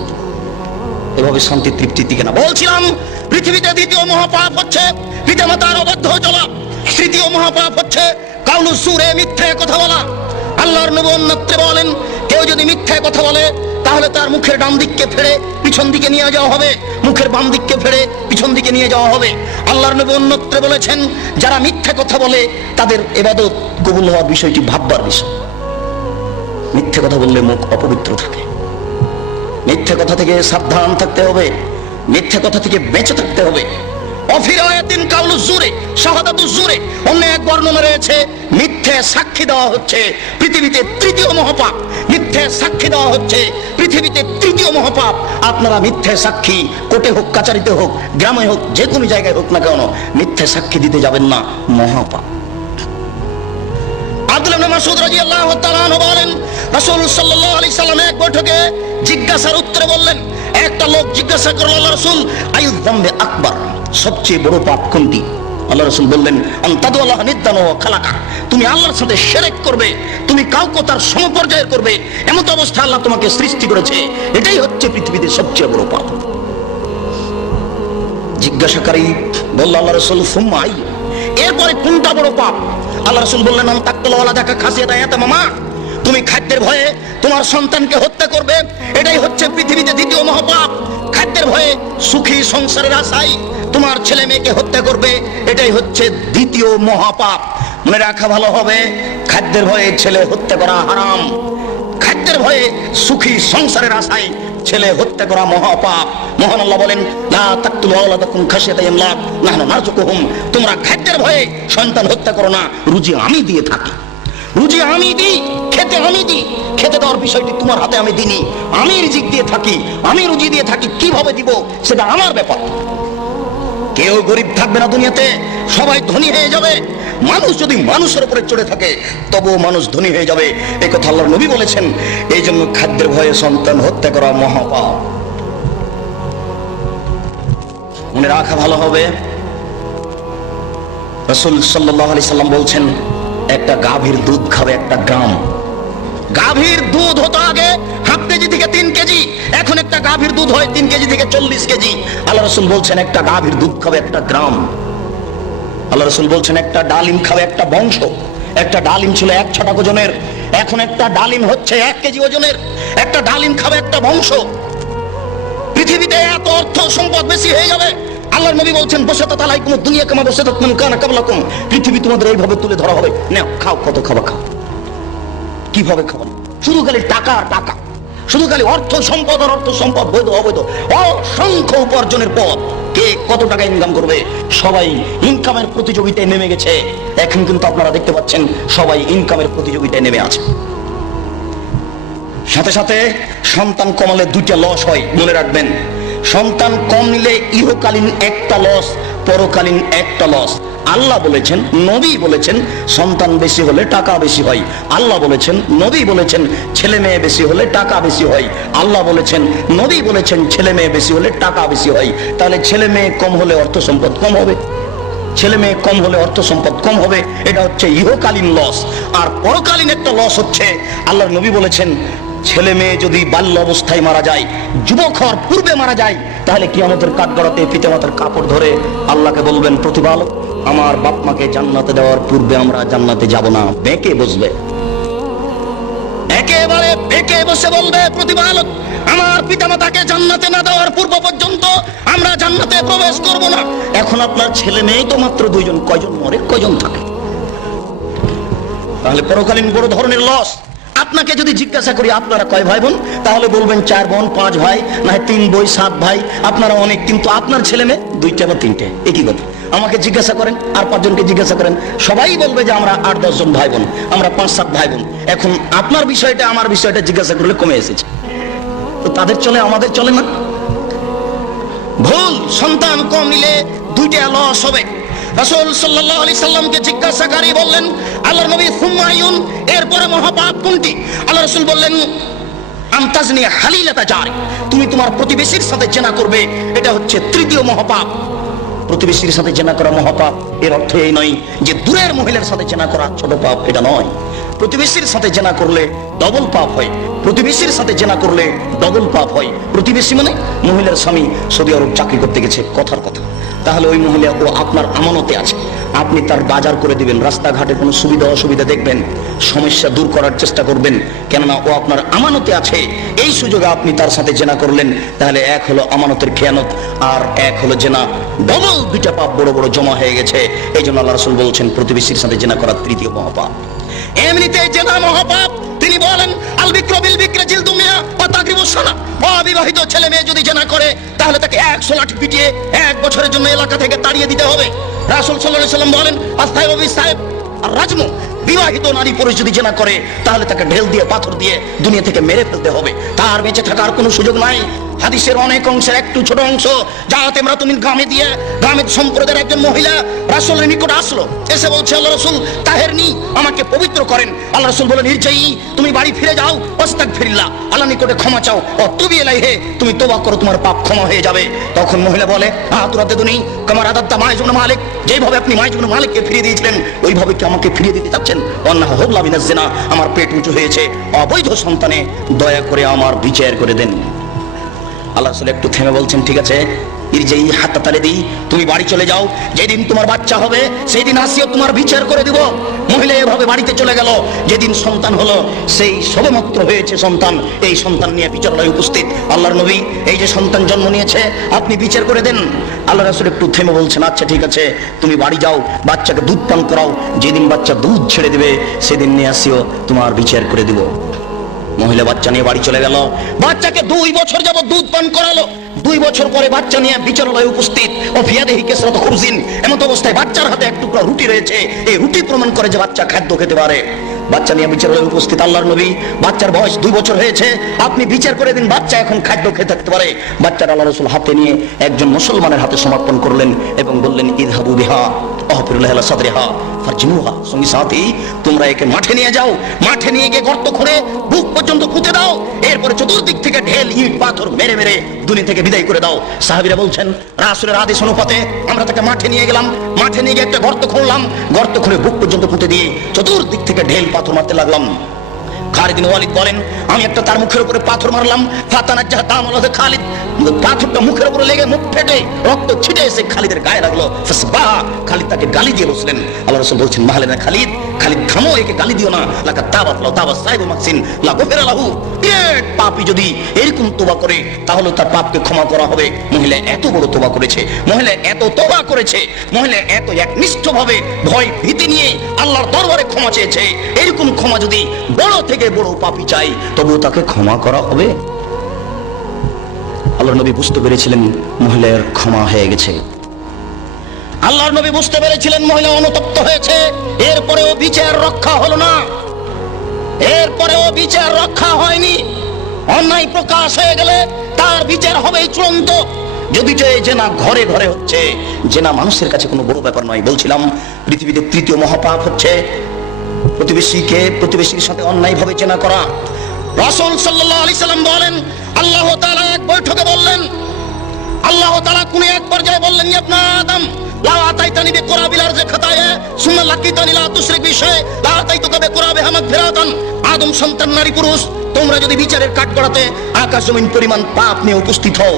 এভাবে শান্তি তৃপ্তি টিকে না। বলছিলাম পৃথিবীতে দ্বিতীয় মহাপাপ হচ্ছে পিতামাতার অবাধ্য চলা, তৃতীয় মহাপাপ হচ্ছে কাউলুস সুরে, মিথ্যা কথা বলা। আল্লাহর নবী অন্যত্রে বলেন কেউ যদি মিথ্যা কথা বলে তাহলে তার মুখের ডান দিককে ফেড়ে পিছন দিকে নিয়ে যাওয়া হবে, মুখের বাম দিককে ফেড়ে পিছন দিকে নিয়ে যাওয়া হবে। আল্লাহর নবী অন্যত্রে বলেছেন যারা মিথ্যা কথা বলে তাদের ইবাদত কবুল হওয়ার বিষয়টি ভাববার বিষয়। মিথ্যে কথা বললে মুখ অপবিত্র থাকে। মিথ্যে কথা থেকে সাবধান থাকতে হবে, মিথ্যে কথা থেকে বেঁচে থাকতে হবে। অফিরায়াতিন কাউলুস জুরে শাহাদাতুস জুরে, অন্য এক বর্ণনা রয়েছে মিথ্যে সাক্ষী দেওয়া হচ্ছে পৃথিবীতে তৃতীয় মহাপাপ। মিথ্যে সাক্ষী দেওয়া হচ্ছে পৃথিবীতে তৃতীয় মহাপাপ। আপনারা মিথ্যে সাক্ষী কোর্টে হোক, কাচারিতে হোক, গ্রামে হোক, যে কোনো জায়গায় হোক না কেন, মিথ্যে সাক্ষী দিতে যাবেন না, মহাপাপ। আব্দুল্লাহ ইবনে মাসউদ রাদিয়াল্লাহু তাআলা আনহু বলেন, রাসূল সাল্লাল্লাহু আলাইহি সাল্লাম এক বৈঠকে জিজ্ঞাসার উত্তরে বললেন, একটা লোক জিজ্ঞাসা করল, আল্লাহ রাসূল, আইয়ুয যামবি আকবার, সবচেয়ে বড় পাপ কোনটি? আল্লাহ রাসূল বললেন, আন তাদুল্লাহ নিদ্দান ওয়া খালাকা, তুমি আল্লাহর সাথে শিরক করবে, তুমি কাউকে তার সমপর্যায়ের করবে, এমন অবস্থা আল্লাহ তোমাকে সৃষ্টি করেছে, এটাই হচ্ছে পৃথিবীতে সবচেয়ে বড় পাপ। জিজ্ঞাসাকারী বলল, আল্লাহ রাসূল, সুম্মা আই, এরপরে কোনটা বড় পাপ? আল্লাহ রাসূল বললেন, আন তাকতুল ওয়ালাদাকা খাসিয়াতা ইয়াতামামা, তুমি খাদ্যের ভয়ে তোমার সন্তানকে হত্যা করবে, এটাই হচ্ছে পৃথিবীতে দ্বিতীয় মহাপাপ। খাদ্যের ভয়ে সুখী সংসারের আশায় তোমার ছেলে মেয়েকে হত্যা করবে, এটাই হচ্ছে দ্বিতীয় মহাপাপ। মনে রাখা ভালো হবে, খাদ্যের ভয়ে ছেলে হত্যা করা হারাম, খাদ্যের ভয়ে সুখী সংসারের আশায় ছেলে হত্যা করা মহাপাপ। মহান আল্লাহ বলেন, লা তাকতুলু আওলাদাকুম খাশিয়াতা ইমলাক নাহনু নারযুকুহুম, তোমরা খাদ্যের ভয়ে সন্তান হত্যা করো না, রুজি আমি দিয়ে থাকি, রুজি আমি দিই, খেতে আমি দিই, খেতে দেওয়ার বিষয়টি তোমার হাতে আমি দিইনি, আমি রিজিক দিয়ে থাকি, আমি রুজি দিয়ে থাকি, কিভাবে দিব সেটা আমার ব্যাপার। কেউ গরিব থাকবে না দুনিয়াতে, সবাই ধনী হয়ে যাবে। মানুষ যদি মানুষের উপরে চড়ে থাকে তবুও মানুষ ধনী হয়ে যাবে, এই কথা আল্লাহর নবী বলেছেন। এই জন্য খাদ্যের ভয়ে সন্তান হত্যা করা মহাপাপ। মনে রাখা ভালো হবে, রাসূল সাল্লাল্লাহু আলাইহি সাল্লাম বলছেন, একটা গাভীর দুধ খাবে 1 গ্রাম। গাভীর দুধ হতো আগে হাফ কেজি থেকে 3 কেজি, এখন একটা গাভীর দুধ হয় 3 কেজি থেকে 40 কেজি। আল্লাহ রাসূল বলছেন, একটা গাভীর দুধ খাবে 1 গ্রাম। আল্লাহ রাসূল বলছেন, একটা ডালিম খাবে একটা বংশ। একটা ডালিম ছিল 1 ছটাক ওজনের, এখন একটা ডালিম হচ্ছে 1 কেজি ওজনের। একটা ডালিম খাবে একটা বংশ। পৃথিবীতে এত অর্থ সম্পদ বেশি হয়ে যাবে, আল্লাহর নবী বলছেন, বসাতাত আলাইকুম দুনিয়া কামা বসাতাত মান কানা ক্বাবলাকুম, পৃথিবী তোমাদের এইভাবে তুলে ধরা হবে, নাও খাও, কত খাবা খাও। কিভাবে খাবেন? শুধু খালি টাকা আর টাকা, শুধু খালি অর্থ সম্পদ আর অর্থ সম্পদ, বৈধ অবৈধ অসংখ্য উপার্জনের পথ। কে কত টাকা ইনকাম করবে, সবাই ইনকামের প্রতিযোগিতায় নেমে গেছে। এখন কিন্তু আপনারা দেখতে পাচ্ছেন সবাই ইনকামের প্রতিযোগিতায় নেমে আছে। সাথে সাথে সন্তান কমালে 2টা লস হয়, মনে রাখবেন। সন্তান কম নিলে ইহকালীন একটা লস, পরকালীন একটা লস। আল্লাহ বলেছেন, নবী বলেছেন, সন্তান বেশি হলে টাকা বেশি হয়। আল্লাহ বলেছেন, নবী বলেছেন, ছেলে মেয়ে বেশি হলে টাকা বেশি হয়। আল্লাহ বলেছেন, নবী বলেছেন, ছেলে মেয়ে বেশি হলে টাকা বেশি হয়। তাহলে ছেলে মেয়ে কম হলে অর্থ সম্পদ কম হবে, ছেলে মেয়ে কম হলে অর্থ সম্পদ কম হবে, এটা হচ্ছে ইহকালীন লস। আর পরকালীন একটা লস হচ্ছে, আল্লাহর নবী বলেছেন, ছেলে মেয়ে যদি বাল্য অবস্থায় মারা যায়, যুবক হওয়ার পূর্বে মারা যায়, তাহলে কিয়ামতের কাঠগড়াতে পিতামাতার কাপড় ধরে আল্লাহকে বলবেন, প্রতিপালক, আমার বাপ মাকে জান্নাতে দেওয়ার পূর্বে আমরা জান্নাতে যাব না। বেঁকে বসবে, একেবারে বেঁকে বসে বলবে, প্রতিপালক, আমার পিতামাতাকে জান্নাতে না দেওয়ার পূর্ব পর্যন্ত আমরা জান্নাতে প্রবেশ করব না। এখন আপনার ছেলে মেয়ে তো মাত্র 2 জন, কয়জন মরে কয়জন থাকে? তাহলে পরকালীন বড় ধরনের লস। আপনাকে যদি জিজ্ঞাসা করি আপনারা কয় ভাই বোন, তাহলে বলবেন 4 বোন 5 ভাই, না 3 বই 7 ভাই। আপনারা অনেক, কিন্তু আপনার ছেলে মেয়ে 2টা বা 3টে, একই কথা। আমাকে জিজ্ঞাসা করেন, আর 5 জনকে জিজ্ঞাসা করেন, সবাই বলবে যে আমরা 8-10 জন ভাই বোন, আমরা 5-7 ভাই বোন। এখন আপনার বিষয়টা আমার বিষয়টা জিজ্ঞাসা করলে কমে এসেছে, তো তাদের চলে, আমাদের চলে না। ভুল, সন্তান কম নিলে 2টা লস হবে। রাসূল সাল্লাল্লাহু আলাইহি সাল্লামকে জিজ্ঞাসাকারী বললেন, আল্লাহর নবী, সুম্মা আইয়ুন, এরপরে মহাপাপ কোনটি? আল্লাহ রাসূল বললেন, আনতাজনি হালিলাতা জারি, তুমি তোমার প্রতিবেশীর সাথে জেনা করবে, এটা হচ্ছে 3য় মহাপাপ। প্রতিবেশীর সাথে জেনা করা মহাপাপ, এর অর্থ এই নয় যে দূরের মহিলার সাথে জেনা করা ছোট পাপ, এটা নয়। প্রতিবেশীর সাথে জেনা করলে ডবল পাপ হয়, প্রতিবেশীর সাথে জেনা করলে ডবল পাপ হয়। প্রতিবেশী মানে মহিলার স্বামী সৌদি আরব চাকরি করতে গেছে, কথার কথা, তাহলে ওই মহিলা ও আপনার আমানতে আছে, আপনি তার বাজার করে দিবেন, রাস্তাঘাটে কোনো সুবিধা অসুবিধা দেখবেন, সমস্যা দূর করার চেষ্টা করবেন, কেননা ও আপনার আমানতে আছে। এই সুযোগে আপনি তার সাথে জেনা করলেন, তাহলে এক হলো আমানতের খেয়ানত, আর এক হলো জেনা, ডবল 2টা পাপ বড় বড় জমা হয়ে গেছে। এই জন্য আল্লাহ রাসূল বলছেন, প্রতিবেশীর সাথে জেনা করা 3য় মহাপাপ। এমনিতে জেনা মহাপাপ। তিনি বলেন, আল বিক্র বিল বিক্রে জিলদু মিয়া ওয়া তাকরিবু সানা, অবিবাহিত ছেলে মেয়ে যদি জেনা করে তাহলে তাকে 100 লাঠি পিটিয়ে 1 বছরের জন্য এলাকা থেকে তাড়িয়ে দিতে হবে। রাসূল সাল্লাল্লাহু আলাইহি সাল্লাম বলেন, আস্তাইবু বিসাইব আর রাজমু, বিবাহিত নারী পুরুষ যদি জেনা করে তাহলে তাকে ঢেল দিয়ে পাথর দিয়ে দুনিয়া থেকে মেরে ফেলতে হবে, তার বেঁচে থাকার কোনো সুযোগ নাই। হাদিসের অনেক অংশের একটু ছোট অংশ যাতে আমরা তুমি গ্রামের সম্প্রদায়ের একজন মহিলা রাসূলের নিকট আসলো, এসে বলছে আল্লাহ রাসূল তাহেরনি, আমাকে পবিত্র করেন। আল্লাহ রাসূল বলেন ইরজাই, তুমি বাড়ি ফিরে যাও, আস্তাগফিরুল্লাহ, আল্লাহর নিকটে ক্ষমা চাও, ও তুবি ইলাইহি, তুমি তওবা করো, তোমার পাপ ক্ষমা হয়ে যাবে। তখন মহিলা বলে আতুরাদ্দুনি কামা রাদাত্তা মাইজ ইবনে মালিক, যেভাবে আপনি মাইজ ইবনে মালিককে ফিরিয়ে দিয়েছিলেন ওইভাবে কি আমাকে ফিরিয়ে দিতে চাচ্ছেন? অন্নাহু হুবলা মিনাজ জিনা, আমার পেট উঁচু হয়েছে, অবৈধ সন্তানে, দয়া করে আমার বিচার করে দেন। আল্লাহ রাসূল একটু থেমে বলছেন ঠিক আছে, ইরজাই হাত্তা তালিদি, তুমি বাড়ি চলে যাও, যেদিন তোমার বাচ্চা হবে সেই দিন আসিও তোমার বিচার করে দিব। মহিলা এভাবে বাড়িতে চলে গেল। যেদিন সন্তান হলো সেই সবেমাত্র হয়েছে সন্তান, এই সন্তান নিয়ে বিচারালয়ে উপস্থিত আল্লাহর নবী, এই যে সন্তান জন্ম নিয়েছে আপনি বিচার করে দেন। আল্লাহ রাসূল একটু থেমে বলছেন আচ্ছা ঠিক আছে, তুমি বাড়ি যাও, বাচ্চাকে দুধ পান করাও, যেদিন বাচ্চা দুধ ছেড়ে দিবে সেদিন নিয়ে আসিও, তোমার বিচার করে দিব। মহিলা বাচ্চা নিয়ে বাড়ি চলে গেল, বাচ্চাকে 2 বছর যাবত দুধ পান করালো। 2 বছর পরে বাচ্চা নিয়ে বিচারালয়ে উপস্থিত, ও ফিয়াদেহি কেসরাত খুবজিন, এমন অবস্থায় বাচ্চার হাতে এক টুকরা রুটি রয়েছে, এই রুটি প্রমাণ করে যে বাচ্চা খাদ্য খেতে পারে। বাচ্চা নিয়ে বিচারালয়ে উপস্থিত আল্লাহর নবী, বাচ্চার বয়স 2 বছর হয়েছে, আপনি বিচার করে দিন বাচ্চা এখন খাদ্য খেতে থাকতে পারে। বাচ্চার আল্লাহ রাসূল হাতে নিয়ে একজন মুসলমানের হাতে সমর্পণ করলেন এবং বললেন ইযহাবু বিহা আহফিরুল্লাহ লা সাদরিহা ফারজিমুহা, সঙ্গী সাথী তোমরা একে মাঠে নিয়ে যাও, মাঠে নিয়ে গিয়ে গর্ত করে বুক পর্যন্ত পুঁতে দাও, এরপরে চতুর্দিক থেকে ঢেল ইট পাথর মেরে মেরে দুনিয়া থেকে বিদায় করে দাও। সাহাবীরা বলছেন রাসূলের আদেশ অনুপাতে আমরা তাকে মাঠে নিয়ে গেলাম, মাঠে নিয়ে গিয়ে একটা গর্ত খুঁড়লাম, গর্ত খুঁড়ে বুক পর্যন্ত পুঁতে দিয়ে চতুর্দিক থেকে ঢেল পাথর মারতে লাগলাম। খালিদ বিন ওয়ালিদ বলেন আমি একটা তার মুখের উপরে পাথর মারলাম, ফাতানাজ্জাহ দামালাহ খালিদ, পাথরটা মুখের উপরে লেগে মুখ ফেটে রক্ত ছিটে এসে খালিদের গায়ে লাগলো। ফাসবাহা, খালিদ তাকে গালি দিয়ে বসলেন। আল্লাহ রাসূল বলছেন মাহলেনা খালিদ, খালিদ থামো, একে গালি দিও না, লাকা তাবাত লাউ তাবাস সাইবু মাকসিন লা গফিরা লাহু, পাপী যদি এরকম তওবা করে তাহলে তার পাপকে ক্ষমা করা হবে। মহিলা এত বড় তওবা করেছে, মহিলা এত তওবা করেছে, মহিলা এত একনিষ্ঠভাবে ভয় ভীতি নিয়ে আল্লাহর দরবারে ক্ষমা চেয়েছে। এরকম ক্ষমা যদি বড় থেকে বড় পাপী চাই তবুও তাকে ক্ষমা করা হবে। আল্লাহর নবী বুঝতে পেরেছিলেন মহিলার ক্ষমা হয়ে গেছে, আল্লাহর নবী বুঝতে পেরেছিলেন মহিলা অনুতপ্ত হয়েছে। এরপরেও বিচার রক্ষা হলো না, এরপরেও বিচার রক্ষা হয়নি। অন্যায় প্রকাশ হয়ে গেলে তার বিচার হবেই চূড়ান্ত। যদি জেনা ঘরে ঘরে হচ্ছে, জেনা মানুষের কাছে কোনো বড় ব্যাপার নয়। বলছিলাম পৃথিবীতে 3য় মহাপাপ হচ্ছে প্রতিবেশীর সাথে অন্যায়ভাবে জেনা করা। রাসূল সাল্লাল্লাহু আলাইহি সাল্লাম বলেন আল্লাহ তাআলা এক বৈঠকে বললেন, আল্লাহ তাআলা কোন এক পর্যায়ে বললেন ইবনে আদম লা আতাইতানি বিকুরাবিল আরজি খাতায়া সুম্মা লাকিতানি লা তুশরিক বিশাই লা আতাইতুকা বিকুরাবিহা মাগফিরাতান। আদম সন্তান নারী পুরুষ তোমরা যদি বিচারের কাঠগড়াতে আকাশ জমিন পরিমাণ পাপ নিয়ে উপস্থিত হও,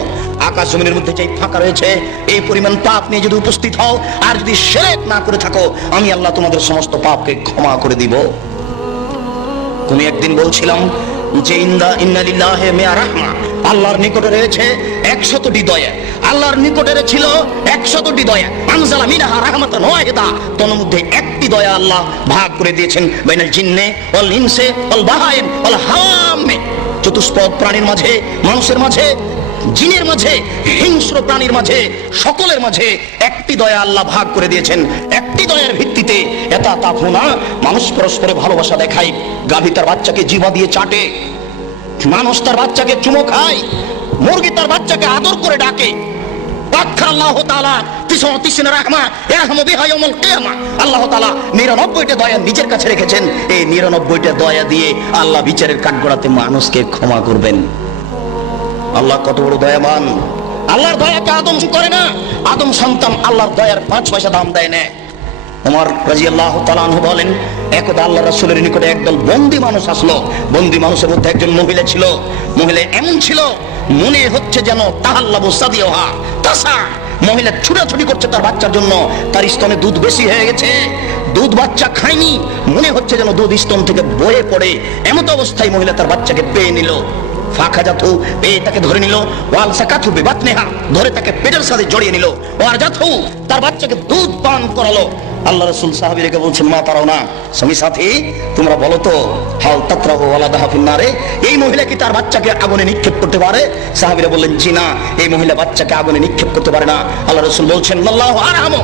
আকাশ জমিনের মধ্যে যে ফাঁকা রয়েছে এই পরিমাণ পাপ নিয়ে যদি উপস্থিত হও আর যদি শিরক না করে থাকো, আমি আল্লাহ তোমাদের সমস্ত পাপকে ক্ষমা করে দিব। তুমি একদিন বলছিলাম যে ইন্না লিল্লাহি মিয়া রাহমা, আল্লাহর নিকটে রয়েছে 100টি দয়া, আল্লাহর নিকটে ছিল 100টি দয়া। আনজালা মিনহা রাহমাতান ওয়াহিদা, তোর মধ্যে একটি দয়া আল্লাহ ভাগ করে দিয়েছেন বাইনাল জিন্নে ওয়াল ইনসে ওয়াল বাহাইম ওয়াল হাওয়ামে, চতুষ্পদ প্রাণীর মাঝে, মানুষের মাঝে, জিনের মাঝে, হিংস্র প্রাণীর মাঝে, সকলের মাঝে একটি দয়া আল্লাহ ভাগ করে দিয়েছেন। একটি দয়ার ভিত্তিতে এটা তাফুনা, মানুষ পরস্পরে ভালোবাসা দেখায়, গাভী তার বাচ্চাকে জিহ্বা দিয়ে চাটে, মানুষ তার বাচ্চাকে চুমো খায়, মুরগি তার বাচ্চাকে আদর করে ডাকে। আল্লাহ তাআলা 99 রাহমা ইয়ারহামু বিহা ইয়াউমুল কিয়ামা, আল্লাহ তাআলা 99টা দয়া নিজের কাছে রেখেছেন। এই 99টা দয়া দিয়ে আল্লাহ বিচারের কাঠগড়াতে মানুষকে ক্ষমা করবেন। আল্লাহ কত বড় দয়াবান! আল্লাহর দয়াকে আদম করে না, আদম সন্তান আল্লাহর দয়ার 5 পয়সা দাম দেয় না। ওমর রাদিয়াল্লাহু তাআলা আনহু বলেন একদা আল্লাহ রাসূলের নিকটে একদল বন্দী মানুষ আসলো। বন্দী মানুষের মধ্যে একজন মহিলা ছিল। মহিলা এমন ছিল মনে হচ্ছে যেন তাহাল্লাবু সাদিয়াহা তাসা, মহিলা ছুটাছুটি করছে তার বাচ্চার জন্য, তার স্তনে দুধ বেশি হয়ে গেছে, দুধ বাচ্চা খায়নি, মনে হচ্ছে যেন দুধ স্তন থেকে বয়ে পড়ে। এমত অবস্থায় মহিলা তার বাচ্চাকে পেয়ে নিল, ফাখাজাতু, পেয়ে তাকে ধরে নিল, ওয়াল সাকাতু বিবাতনিহা, ধরে তাকে পেটের সাথে জড়িয়ে নিল, ওয়ারজাতু, তার বাচ্চাকে দুধ পান করালো। আল্লাহ রাসূল সাহাবীদেরকে বলছেন মা তারাও না, স্বামী সাথী তোমরা বলো তো হাল তাতরাহু ওয়ালাদাহা ফিন্নারে, এই মহিলা কি তার বাচ্চাকে আগুনে নিক্ষেপ করতে পারে? সাহাবীরা বললেন জি না, এই মহিলা বাচ্চাকে আগুনে নিক্ষেপ করতে পারে না। আল্লাহ রাসূল বলছেন আল্লাহু আরহামু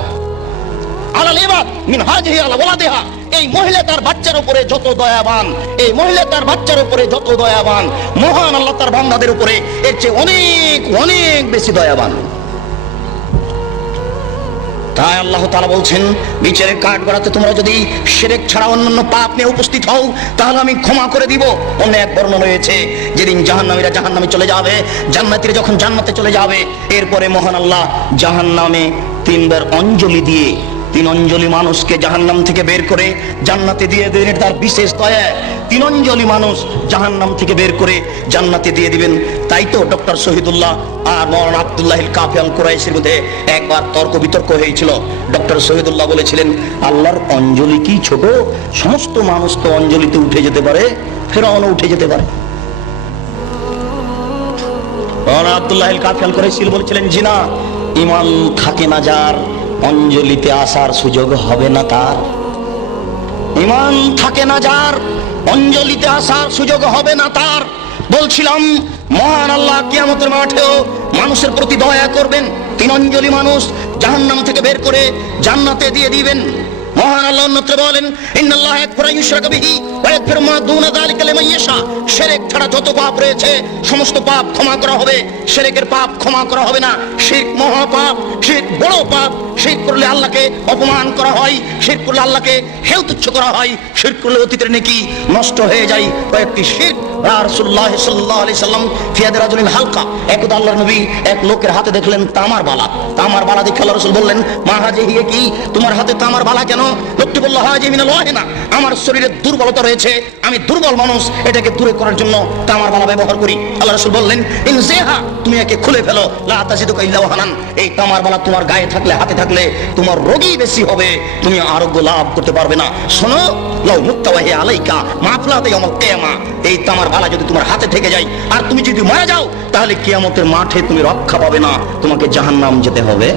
আলাল ইবাদ মিন হাজিহি আলা ওয়ালাদিহা, এই মহিলা তার বাচ্চার উপরে যত দয়াবান, এই মহিলা তার বাচ্চার উপরে যত দয়াবান, মহান আল্লাহ তার বান্দাদের উপরে এর চেয়ে অনেক অনেক বেশি দয়াবান। তাই আল্লাহ তাআলা বলছেন, বিচারের কাঠ গড়াতে তোমরা যদি শিরক ছাড়া অন্যান্য পাপ নিয়ে উপস্থিত হও তাহলে আমি ক্ষমা করে দিব। অন্য এক বর্ণনা রয়েছে, যেদিন জাহান্নামীরা জাহান্নামে চলে যাবে, জান্নাতীরা যখন জান্নাতে চলে যাবে, এরপরে মহান আল্লাহ জাহান্নামে তিনবার অঞ্জলি দিয়ে 3 অঞ্জলি মানুষকে জাহান্নাম থেকে বের করে জান্নাতে দিয়ে দেবেন। তার বিশেষ দয়া, 3 অঞ্জলি মানুষ জাহান্নাম থেকে বের করে জান্নাতে দিয়ে দিবেন। তাই তো ডক্টর শহীদুল্লাহ আর মৌলানা আব্দুল্লাহিল কাফি আল কুরাইশির মধ্যে একবার তর্ক বিতর্ক হয়েছিল। ডক্টর শহীদুল্লাহ বলেছিলেন, আল্লাহর অঞ্জলি কি ছোট? সমস্ত মানুষ তো অঞ্জলিতে উঠে যেতে পারে, ফেরাউনও উঠে যেতে পারে। মৌলানা আব্দুল্লাহিল কাফি আল কুরাইশি বলেছিলেন, জি না, ঈমান থাকে না যার, অঞ্জলিতে আসার সুযোগ হবে না তার। ঈমান থাকে না যার, অঞ্জলিতে আসার সুযোগ হবে না তার। বলছিলাম, মহান আল্লাহ কিয়ামতের মাঠেও মানুষের প্রতি দয়া করবেন। 3 অঞ্জলি মানুষ জাহান্নাম থেকে বের করে জান্নাতে দিয়ে দিবেন। মহান আল্লাহ অন্যত্র বলেন, ইন্নাল্লাহা ইয়াগফিরু আন ইউশরাকা বিহি ওয়া ইয়াগফিরু মা দুনা যালিকা লিমান ইয়াশা। শিরক ছাড়া যত পাপ রয়েছে সমস্ত পাপ ক্ষমা করা হবে, শিরকের পাপ ক্ষমা করা হবে না। শিরক মহাপাপ, শিরক বড় পাপ। শিরক করলে আল্লাহকে অপমান করা হয়, শিরক করলে আল্লাহকে হেয় তুচ্ছ করা হয়, শিরক করলে অতীতের নেকি নষ্ট হয়ে যায়। কয়েকটি শিরক রাসূলুল্লাহ সাল্লাল্লাহু আলাইহি সাল্লাম ফিয়াদ রাজুলিন হালকা, একদা আল্লাহর নবী এক লোকের হাতে দেখলেন তামার বালা। তামার বালা দেখে আল্লাহ রাসূল বললেন, মা হাযিহি, কি তোমার হাতে তামার বালা কেন? লোকটি বলল, হাযিহি মিনাল ওয়াহিনা, আমার শরীরে দুর্বলতা রয়েছে, আমি দুর্বল মানুষ, এটাকে দূরে করার জন্য তামার বালা ব্যবহার করি। আল্লাহ রাসূল বললেন, ইনজিহা, তুমি একে খুলে ফেলো, লা তাজিদুকা ইল্লা ওয়াহানান। এই তামার বালা তোমার গায়ে থাকলে, হাতে থাকলে তোমার রোগী বেশি হবে, তুমি আরোগ্য লাভ করতে পারবে না। শোনো, লাউ মুত্তাওয়াহি আলাইকা মাফলাতে ইয়াউমুল কিয়ামা, এই তামার বালা যদি তোমার হাতে থেকে যায় আর তুমি যদি মারা যাও তাহলে কিয়ামতের মাঠে তুমি রক্ষা পাবে না, তোমাকে জাহান্নাম যেতে হবে।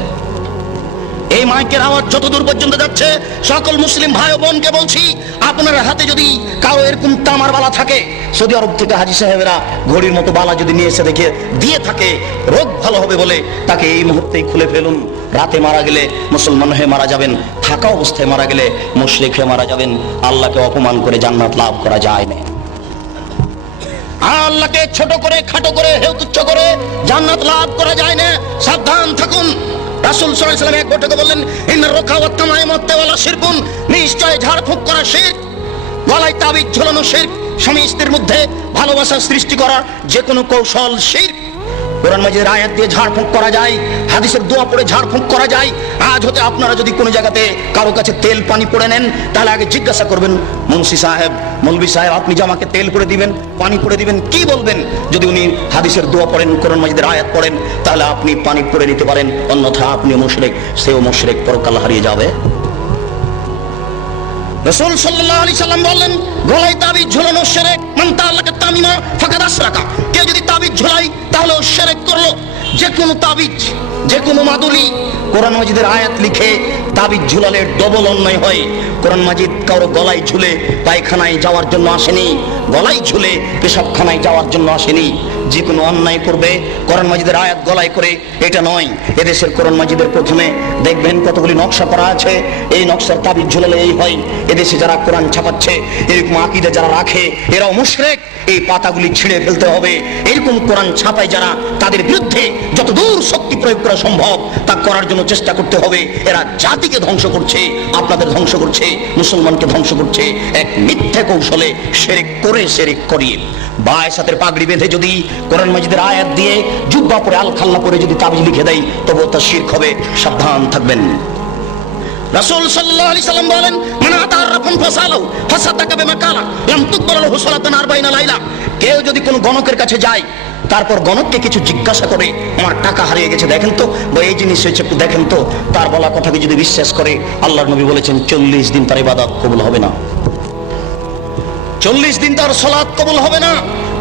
এই মাইকের আওয়াজ যত দূর পর্যন্ত যাচ্ছে, সকল মুসলিম ভাই ও বোনকে বলছি, আপনার হাতে যদি কারো এরকম তামার বালা থাকে, সৌদি আরব থেকে হাজী সাহেবেরা ঘড়ির মতো বালা যদি নিয়ে এসে দেখে দিয়ে থাকে, রোগ ভালো হবে বলে তাকে এই মুহূর্তেই খুলে ফেলুন। রাতে মারা গেলে মুসলমান হয়ে মারা যাবেন, থাকা অবস্থায় মারা গেলে মুশরিক হয়ে মারা যাবেন। আল্লাহকে অপমান করে জান্নাত লাভ করা যায় না। আল্লাহকে ছোট করে, খাটো করে, হেয় তুচ্ছ করে জান্নাত লাভ করা যায় না। সাবধান থাকুন। রাসূল সাল্লাল্লাহু আলাইহি ওয়াসাল্লাম এক বৈঠকে বললেন, ইন্নার রুকা ওয়াত তামাইমাত ওয়ালা শিরকুন, নিশ্চয় ঝাড়ফুঁক করা শিরক, গলায় তাবিজ ঝোলানো শিরক, স্বামী স্ত্রীর মধ্যে ভালোবাসা সৃষ্টি করার যে কোনো কৌশল শিরক। কোরআন মাজিদের আয়াত দিয়ে ঝাড়ফুঁক করা যায়, হাদিসের দোয়া পড়ে ঝাড়ফুঁক করা যায়। আজ হতে আপনারা যদি কোনো জায়গাতে কারো কাছে তেল পানি পড়ে নেন, তাহলে আগে জিজ্ঞাসা করবেন, মুন্সি সাহেব, মৌলভী সাহেব, আপনি যে আমাকে তেল পড়ে দিবেন, পানি পড়ে দিবেন, কি বলবেন? যদি উনি হাদিসের দোয়া পড়েন, কোরআন মাজিদের আয়াত পড়েন, তাহলে আপনি পানি পড়ে নিতে পারেন, অন্যথা আপনিও মুশরিক, সেও মুশরিক, পরকাল হারিয়ে যাবে। রাসূল সাল্লাল্লাহু আলাইহি সাল্লাম বললেন, গলায় তাবিজ ঝোলানো শিরক, মান তাআল্লাকা তামিমা ফাকাদ আশরাকা, কেউ যদি তাবিজ ঝোলায় তাহলে ও শিরক করলো। যে কোনো তাবিজ, যে কোনো মাদুলি, কোরআন মাজিদের আয়াত লিখে তাবিজ ঝুলালে ডবল অন্যায় হয়। কোরআন মাজিদ কারো গলায় ঝুলে পায়খানায় যাওয়ার জন্য আসেনি, গলায় ঝুলে পেশাবখানায় যাওয়ার জন্য আসেনি। যে কোনো অন্যায় করবে কোরআন মাজিদের আয়াত গলায় করে, এটা নয়। এদেশের কোরআন মাজিদের প্রথমে দেখবেন কতগুলি নকশা করা আছে, এই নকশার তাবিজ ঝুলালে এই হয়। এদেশে যারা কোরআন ছাপাচ্ছে, এরকম আকীদা যারা রাখে, এরাও মুশরিক। এই পাতাগুলি ছিঁড়ে ফেলতে হবে। এরকম কোরআন ছাপায় যারা, তাদের বিরুদ্ধে যতদূর শক্তি প্রয়োগ করা সম্ভব তা করার জন্য চেষ্টা করতে হবে। এরা জাতিকে ধ্বংস করছে, আপনাদের ধ্বংস করছে, মুসলমানকে ধ্বংস করছে এক মিথ্যে কৌশলে, শিরক করে, শিরক করিয়ে। বায়ের সাথে পাগড়ি বেঁধে যদি কোরআন মাজিদের আয়াত দিয়ে জুব্বা পরে আলখাল্লা পরে যদি তাবিজ লিখে দেয়, তবুও তা শিরক হবে। সাবধান থাকবেন। রাসূল সাল্লাল্লাহু আলাইহি সাল্লাম বলেন, মান আতারাফুন ফাসালাহু ফাসাদাকা বিমা কালা লাম তুকবাল লাহু সালাতুন 40 লাইলা। কেউ যদি কোনো গণকের কাছে যায়, তারপর গণককে কিছু জিজ্ঞাসা করে, আমার টাকা হারিয়ে গেছে দেখেন তো, বা এই জিনিস হয়েছে একটু দেখেন তো, তার বলা কথাকে যদি বিশ্বাস করে, আল্লাহর নবী বলেছেন 40 দিন তার ইবাদত কবুল হবে না, 40 দিন তার সালাত কবুল হবে না।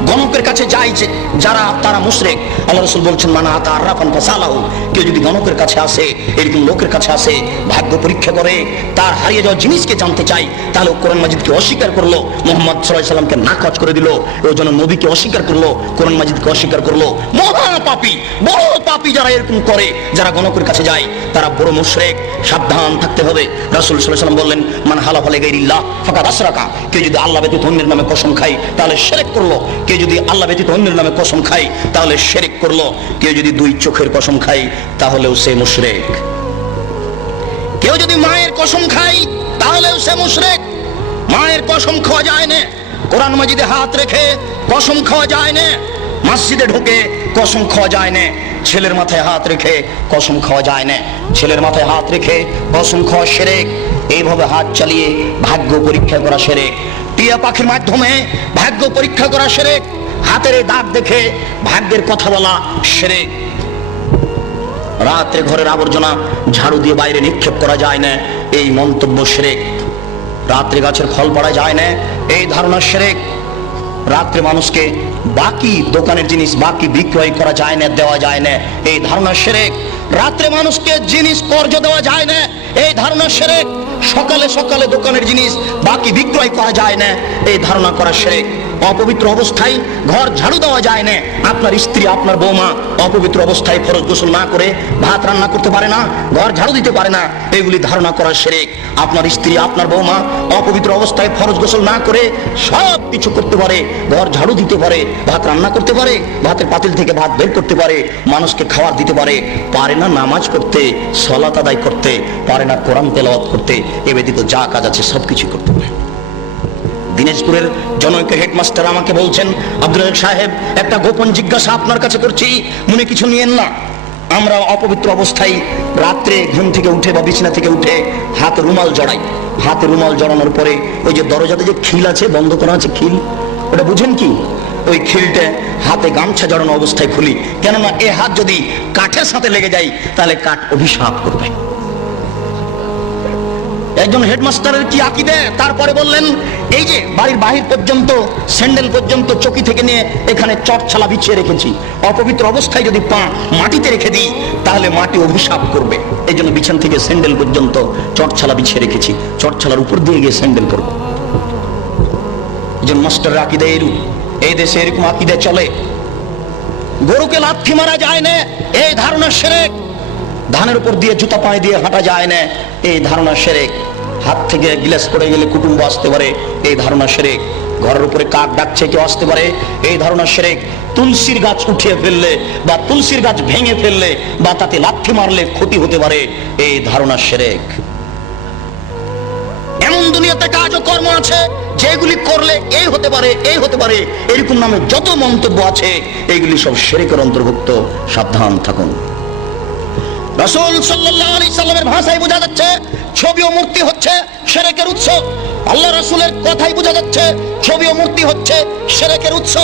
গণকের কাছে যায় যে যারা, তারা মুশরিক। আল্লাহ রাসূল বলছেন মানা আতা আরাফান ফাসালাহু, কেউ যদি গণকের কাছে আসে, এরকম লোকের কাছে আসে, ভাগ্য পরীক্ষা করে, তার হারিয়ে যাওয়া জিনিসকে জানতে চাই, তাহলে ও কোরআন মাজিদকে অস্বীকার করলো, মুহাম্মদ সাল্লাল্লাহু আলাইহি সাল্লামকে নাকচ করে দিল, ওই জন্য নবীকে অস্বীকার করলো, কোরআন মাজিদকে অস্বীকার করলো। মহা পাপী, বড় পাপী যারা এরকম করে, যারা গণকের কাছে যায়, তারা বড় মুশরিক। সাবধান থাকতে হবে। রাসূল সাল্লাল্লাহু আলাইহি সাল্লাম বললেন মান হালাফা লিগাইরিল্লাহ ফাকাদ আশরাকা, কেউ যদি আল্লাহ ব্যতীত অন্যের নামে কসম খায় তাহলে শিরক করলো। কেউ যদি আল্লাহ ব্যতীত অন্যের নামে কসম খায় তাহলে শিরক করলো। কেউ যদি দুই চোখের কসম খায় তাহলেও সে মুশরিক। কেউ যদি মায়ের কসম খায় তাহলেও সে মুশরিক। মায়ের কসম খাওয়া যায় না, কোরআন মাজিদে হাত রেখে কসম খাওয়া যায় না, মসজিদে ঢুকে কসম খাওয়া যায় না, ছেলের মাথায় হাত রেখে কসম খাওয়া যায় না, ছেলের মাথায় হাত রেখে কসম খাওয়া শিরক। এইভাবে হাত চালিয়ে ভাগ্য পরীক্ষা করা শিরক। টিয়া পাখির মাধ্যমে ভাগ্য পরীক্ষা করা শিরক। হাতের দাগ দেখে ভাগ্যের কথা বলা শিরক। রাত্রে ঘরের আবর্জনা ঝাড়ু দিয়ে বাইরে নিক্ষেপ করা যায় না, এই মন্তব্য শিরক। রাত্রে গাছের ফল পড়া যায় না, এই ধারণা শিরক। রাত্রে মানুষকে বাকি দোকানের জিনিস বাকি বিক্রয় করা যায় না, দেওয়া যায় না, এই ধারণা শিরক। রাত্রে মানুষকে জিনিস কর্জ দেওয়া যায় না, এই ধারণা শিরক। সকালে সকালে দোকানের জিনিস বাকি বিক্রয় করা যায় না, এই ধারণা করা শিরক। অপবিত্র অবস্থায় ঘর ঝাড়ু দেওয়া যায় না। আপনার স্ত্রী, আপনার বৌমা অপবিত্র অবস্থায় ফরজ গোসল না করে ভাত রান্না করতে পারে না, ঘর ঝাড়ু দিতে পারে না, এগুলি ধারণা করা শিরক। আপনার স্ত্রী, আপনার বৌমা অপবিত্র অবস্থায় ফরজ গোসল না করে সব কিছু করতে পারে, ঘর ঝাড়ু দিতে পারে, ভাত রান্না করতে পারে, ভাতের পাতিল থেকে ভাত বের করতে পারে, মানুষকে খাবার দিতে পারে, পারে না নামাজ পড়তে, সালাত আদায় করতে, পারে না কোরআন তেলাওয়াত করতে, এ ব্যতীত যা কাজ আছে সবকিছু করতে পারে। দিনাজপুরের জনৈক হেডমাস্টার আমাকে বলছেন, আব্দুল রাজ্জাক সাহেব, একটা গোপন জিজ্ঞাসা আপনার কাছে করছি, মনে কিছু নিয়েন না। আমরা অপবিত্র অবস্থায় রাত্রে ঘুম থেকে উঠে বা বিছানা থেকে উঠে হাতে রুমাল জড়াই। হাতে রুমাল জড়ানোর পরে ওই যে দরজাতে যে খিল আছে, বন্ধ করা আছে খিল, ওটা বুঝেন কি? ওই খিলটা হাতে গামছা জড়ানো অবস্থায় খুলি, কেননা এ হাত যদি কাঠের সাথে লেগে যায় তাহলে কাঠ অভিশাপ করবে। একজন হেডমাস্টারের কি আকীদা, তারপরে বললেন এই যে বাড়ির বাহির পর্যন্ত স্যান্ডেল পর্যন্ত চকি থেকে নিয়ে এখানে চটছালা বিছিয়ে রেখেছি, অপবিত্র অবস্থায় যদি পা মাটিতে রেখে দিই তাহলে মাটি অভিশাপ করবে, এই জন্য বিছান থেকে স্যান্ডেল পর্যন্ত চটছালা বিছিয়ে রেখেছি, চটছালার উপর দিয়ে গিয়ে স্যান্ডেল করব। একজন মাস্টারের আকীদা এরূপ। এই দেশে এরকম আকীদা চলে। গরুকে লাথি মারা যায় না, এই ধারণা শিরক। ধানের উপর দিয়ে জুতা পায়ে দিয়ে হাঁটা যায় না, এই ধারণা শিরক। হাত থেকে গ্লাস পড়ে গেলে কুটুম্ব আসতে পারে, এই ধারণা শিরক। ঘরের উপরে কাক ডাকছে কেউ আসতে পারে, এই ধারণা শিরক। তুলসীর গাছ উঠিয়ে ফেললে বা তুলসীর গাছ ভেঙে ফেললে বা তাতে লাথি মারলে ক্ষতি হতে পারে, এই ধারণা শিরক। এমন দুনিয়াতে কাজ ও কর্ম আছে যেগুলি করলে এই হতে পারে, এই হতে পারে, এরকম নামে যত মন্তব্য আছে এইগুলি সব শিরকের অন্তর্ভুক্ত। সাবধান থাকুন। রাসূল সাল্লাল্লাহু আলাইহি সাল্লামের ভাষায় বোঝা যাচ্ছে ছবি ও মূর্তি হচ্ছে শিরকের উৎস। আল্লাহ রাসূলের কথাই বোঝা যাচ্ছে ছবি ও মূর্তি হচ্ছে শিরকের উৎস।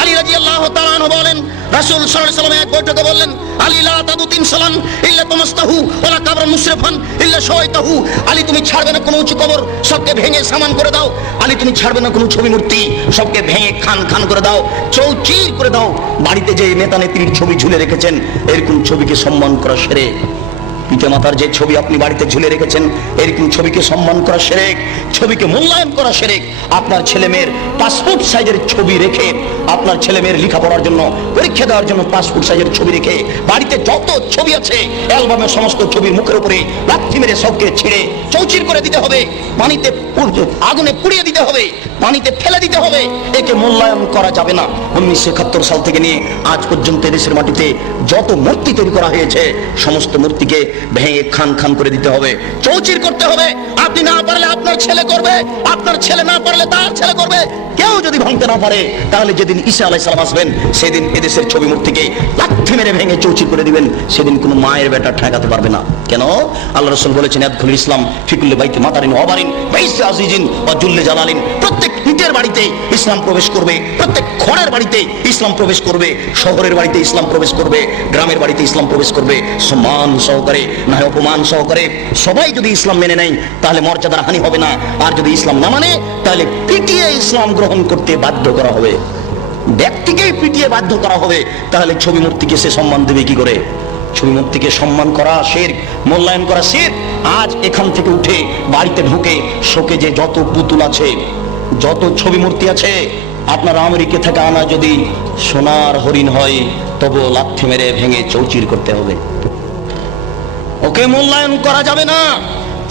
আলী রাদিয়াল্লাহু তাআলা আনহু বলেন, রাসূল সাল্লাল্লাহু আলাইহি সাল্লাম এক বৈঠকে বললেন, আলী লা তাদু তিমসালান ইল্লা তামাসতাহু ওয়ালা কাবরান মুশরিফান ইল্লা শাওয়াইতাহু। আলী তুমি ছাড়বে না কোনো উঁচু কবর, সবকে ভেঙে সামান করে দাও। আলী তুমি ছাড়বে না কোনো ছবি মূর্তি, সবকে ভেঙে খান খান করে দাও, চৌচির করে দাও। বাড়িতে যে নেতা নেত্রীর ছবি ঝুলে রেখেছেন এরকম ছবিকে সম্মান করা শিরক। পিতামাতার যে ছবি আপনি বাড়িতে ঝুলে রেখেছেন এরকম ছবিকে সম্মান করা শিরক, ছবিকে মূল্যায়ন করা শিরক। আপনার ছেলে মেয়ের পাসপোর্ট সাইজের ছবি রেখে, আপনার ছেলে মেয়ের লেখাপড়ার জন্য, পরীক্ষা দেওয়ার জন্য পাসপোর্ট সাইজের ছবি রেখে বাড়িতে যত ছবি আছে অ্যালবামের সমস্ত ছবির মুখের উপরে লাথি মেরে সবকে ছিঁড়ে চৌচির করে দিতে হবে, পানিতে আগুনে পুড়িয়ে দিতে হবে, পানিতে ফেলে দিতে হবে। একে মূল্যায়ন করা যাবে না। 1971 সাল থেকে নিয়ে আজ পর্যন্ত দেশের মাটিতে যত মূর্তি তৈরি করা হয়েছে সমস্ত মূর্তিকে ভেঙে খান খান করে দিতে হবে, চৌচির করতে হবে। আপনি না পারলে আপনার ছেলে করবে, আপনার ছেলে না পারলে তার ছেলে করবে। কেউ যদি ভাঙতে না পারে তাহলে যেদিন ঈসা আলাইহিস সালাম আসবেন সেদিন এদেশের ছবি মূর্তিকে লাথি মেরে ভেঙে চৌচির করে দিবেন। সেদিন কোনো মায়ের বেটা ঠেকাতে পারবে না। কেন? আল্লাহ রাসূল বলেছেন, ইয়াদখুলুল ইসলাম ফি কুল্লি বাইতি মাতারিন ওয়া বারিন বাইসি আজিজিন ওয়া জুল্লি জালালিন। প্রত্যেক ইটের বাড়িতে ইসলাম প্রবেশ করবে, প্রত্যেক খড়ের বাড়িতে ইসলাম প্রবেশ করবে, শহরের বাড়িতে ইসলাম প্রবেশ করবে, গ্রামের বাড়িতে ইসলাম প্রবেশ করবে, সম্মান সহকারে না অপমান সহকারে। সবাই যদি ইসলাম মেনে নেয় তাহলে মর্যাদার হানি হবে না, আর যদি ইসলাম না মানে তাহলে পিটিয়ে ইসলাম গ্রহণ করতে বাধ্য করা হবে। ব্যক্তিকেই পিটিয়ে বাধ্য করা হবে, তাহলে ছবি মূর্তিকে সে সম্মান দেবে কি করে? ছবি মূর্তিকে সম্মান করা শিরক, মূল্যায়ন করা শিরক। আজ এখান থেকে উঠে বাড়িতে ঢুকে শোকে যে যত পুতুল আছে, যত ছবি মূর্তি আছে, আপনার আমেরিকা থেকে আনা যদি সোনার হরিণ হয় তবু লাথি মেরে ভেঙে চৌচির করতে হবে। ওকে মূল্যায়ন করা যাবে না।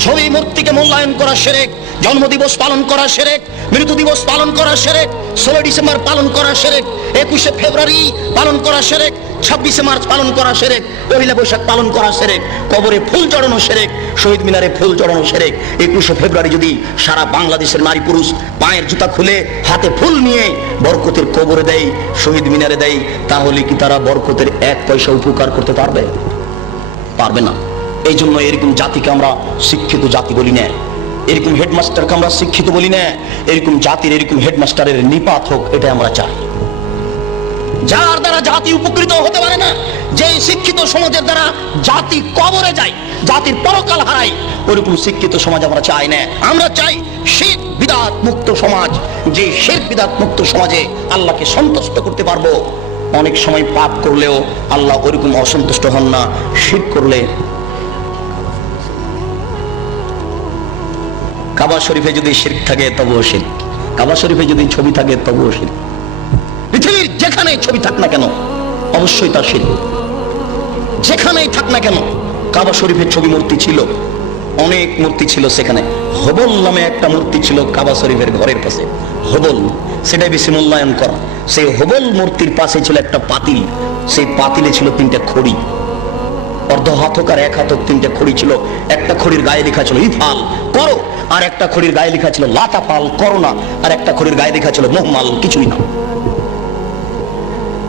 ছবি মূর্তিকে মূল্যায়ন করা শিরক। জন্মদিবস পালন করা শিরক, মৃত্যু দিবস পালন করা শিরক, 16 ডিসেম্বর পালন করা শিরক, 21শে ফেব্রুয়ারি পালন করা শিরক, 26শে মার্চ পালন করা শিরক, পহেলা বৈশাখ পালন করা শিরক, কবরে ফুল চড়ানো শিরক, শহীদ মিনারে ফুল চড়ানো শিরক। 21শে ফেব্রুয়ারি যদি সারা বাংলাদেশের নারী পুরুষ পায়ের জুতা খুলে হাতে ফুল নিয়ে বরকতের কবরে দেয়, শহীদ মিনারে দেয়, তাহলে কি তারা বরকতের 1 পয়সা উপকার করতে পারবে? পারবে না। এই জন্য এরকম জাতিকে আমরা শিক্ষিত জাতি বলি না, এরকম হেডমাস্টারকে আমরা শিক্ষিত বলি না। এরকম জাতির, এরকম হেডমাস্টারের নিপাত হোক, এটা আমরা চাই। যার দ্বারা জাতি উপকৃত হতে পারে না, যে শিক্ষিত সমাজের দ্বারা জাতি কবরে যায়, জাতির পরকাল হারায়, ওরকম শিক্ষিত সমাজ আমরা চাই না। আমরা চাই শিরক বিদআত মুক্ত সমাজ, যে শিরক বিদআত মুক্ত সমাজে আল্লাহকে সন্তুষ্ট করতে পারবো। অনেক সময় পাপ করলেও আল্লাহ ওরকম অসন্তুষ্ট হন না। শিরক করলে কাবা শরীফে যদি শিরক থাকে তবুও শিরক, কাবা শরীফে যদি ছবি থাকে তবুও শিরক। পৃথিবীর যেখানেই ছবি থাক না কেন অবশ্যই তার শিরক। যেখানেই থাক না কেন, কাবা শরীফের ছবি মূর্তি ছিল, অনেক মূর্তি ছিল সেখানে। হবল নামে একটা মূর্তি ছিল কাবা শরীফের ঘরের পাশে, হবল, সেটাই বেশি মূল্যায়ন করা। সেই হবল মূর্তির পাশে ছিল একটা পাতিল, সেই পাতিলে ছিল 3টে খড়ি, অর্ধ হাতক আর 1 হাতক 3টে খড়ি ছিল। একটা খড়ির গায়ে লেখা ছিল ইফাল করো, আর একটা খড়ির গায়ে লেখা ছিল লাতাপাল করো না, আর একটা খড়ির গায়ে লেখা ছিল মোহমাল কিছুই না।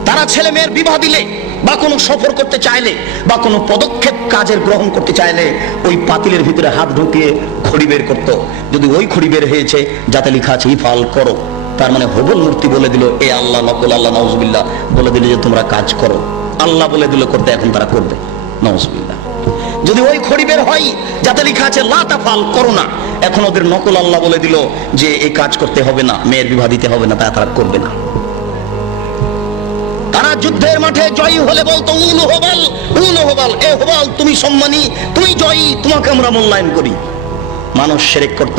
তারা ছেলে মেয়ের বিবাহ দিলে বা কোনো সফর করতে চাইলে বা কোনো পদক্ষেপ কাজের গ্রহণ করতে চাইলে ওই পাতিলের ভিতরে হাত ঢুকিয়ে খড়ি বের করত। যদি ওই খড়ি বের হয়েছে যাতে লেখা আছে ইফাল করো, তার মানে হবল মূর্তি বলে দিল এ আল্লাহ নকল আল্লাহ নাউজুবিল্লাহ, বলে দিল যে তোমরা কাজ করো। আল্লাহ বলে দিল করতে, এখন তারা করবে নাউজুবিল্লাহ। যদি ওই খড়ি বের হয় যাতে লেখা আছে লা তাফাল করো না, এখন ওদের নকল আল্লাহ বলে দিল যে এই কাজ করতে হবে না, মেয়ের বিবাহ দিতে হবে না, তারা করবে না। তারা যুদ্ধের মাঠে জয়ী হলে বলতো উলু হবাল, উলু হবাল, এ হবাল তুমি সম্মানী, তুমি জয়ী, তোমাকে আমরা মূল্যায়ন করি। মানুষ শিরক করত।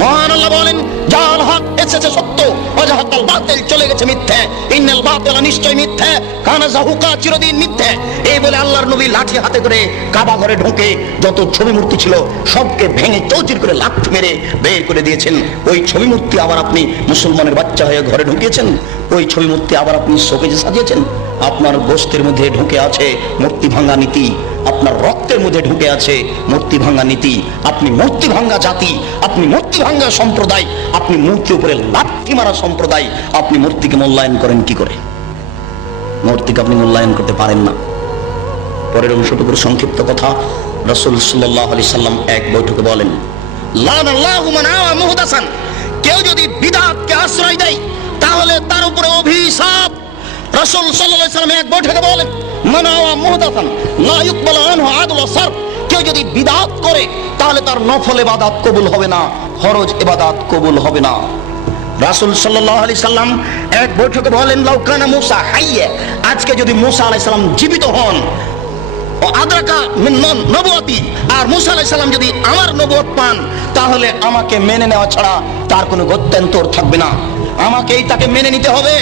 মহান আল্লাহ বলেন জাল হক এসেছে সত্য, ওয়াজাহাকাল বাতিল চলে গেছে মিথ্যে, ইন্নাল বাতিলা নিশ্চয় মিথ্যে, কানা যাহুকা চিরদিন মিথ্যে। এই বলে আল্লাহর নবী লাঠি হাতে করে কাবা ঘরে ঢুকে যত ছবি মূর্তি ছিল সবকে ভেঙে চৌচির করে লাঠি মেরে বের করে দিয়েছেন। ওই ছবি মূর্তি আবার আপনি মুসলমানের বাচ্চা হয়ে ঘরে ঢুকিয়েছেন, ওই ছবি মূর্তি আবার আপনি শোকেজে সাজিয়েছেন। আপনার গোশতের মধ্যে ঢুকে আছে মূর্তি ভাঙা নীতি, আপনার রক্তের মধ্যে ঢুকে আছে মূর্তি ভাঙা নীতি। আপনি মূর্তি ভাঙা জাতি, আপনি মূর্তি ভাঙা সম্প্রদায়, আপনি মূর্তির উপরে লাঠি মারা সম্প্রদায়। আপনি মূর্তিকে মূল্যায়ন করেন কি করে? মূর্তিকে আপনি মূল্যায়ন করতে পারেন না। পরের অংশটুকুর সংক্ষিপ্ত কথা, রাসূল সাল্লাল্লাহু আলাইহি সাল্লাম এক বৈঠকে বলেন লানাল্লাহু মান আওয়া মুহদাসান, কেউ যদি বিদআতকে আশ্রয় দেয় তাহলে তার উপরে অভিশাপ। রাসূল সাল্লাল্লাহু আলাইহি সাল্লাম এক বৈঠকে বলেন মান আওয়া মুহদাসান লা ইকবালু আনহু আদল ওয়া সারফ, কেউ যদি বিদআত করে তাহলে তার নফল ইবাদত কবুল হবে না, ফরজ ইবাদত কবুল হবে না। রাসূল সাল্লাল্লাহু আলাইহি সাল্লাম এক বৈঠকে বলেন লাউ কানা মূসা হাইয়া, আজকে যদি মূসা আলাইহিস সালাম জীবিত হন, ও আদরাকা মিন নবুয়তি, আর মূসা আলাইহিস সালাম যদি আমার নবুয়ত পান, তাহলে আমাকে মেনে নেওয়া ছাড়া তার কোনো গত্যন্তর থাকবে না, আমাকেই তাকে মেনে নিতে হবে।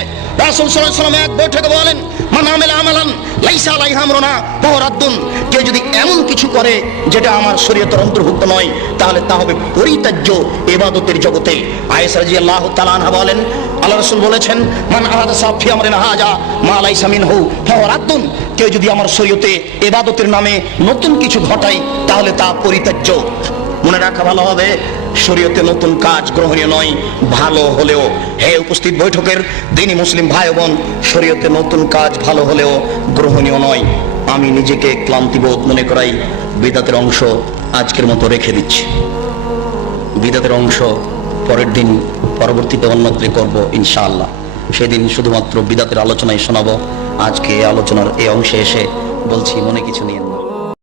রাসূল সাল্লাল্লাহু আলাইহি ওয়াসাল্লাম এক বৈঠকে বলেন মান আমিলা আমালান লাইসা আলাইহি আমরুনা ফাহুয়া রাদ্দুন, কেউ যদি এমন কিছু করে যেটা আমার শরীয়তের অন্তর্ভুক্ত নয় তাহলে তা হবে পরিত্যাজ্য ইবাদতের জগতে। আয়েশা রাদিয়াল্লাহু তাআলা আনহা বলেন আল্লাহ রাসূল বলেছেন মান আহাদাসা ফি আমরিনা হাজা মা লাইসা মিনহু ফাহুয়া রাদ্দুন, কেউ যদি আমার শরীয়তে ইবাদতের নামে নতুন কিছু ঘটায় তাহলে তা পরিত্যাজ্য। মনে রাখা ভালো হবে, শরীয়তে নতুন কাজ গ্রহণীয় নয়, ভালো হলেও। হে উপস্থিত বৈঠকের দিনী মুসলিম ভাই বোন, শরীয়তে নতুন কাজ ভালো হলেও গ্রহণীয় নয়। আমি নিজেকে ক্লান্তিবোধ মনে করাই, বিদআতের অংশ আজকের মতো রেখে দিচ্ছি। বিদআতের অংশ পরের দিন পরবর্তীতে অন্যত্রে করব ইনশাআল্লাহ। সেদিন শুধুমাত্র বিদআতের আলোচনায় শোনাবো। আজকে এই আলোচনার এই অংশে এসে বলছি মনে কিছু নিয়েন না।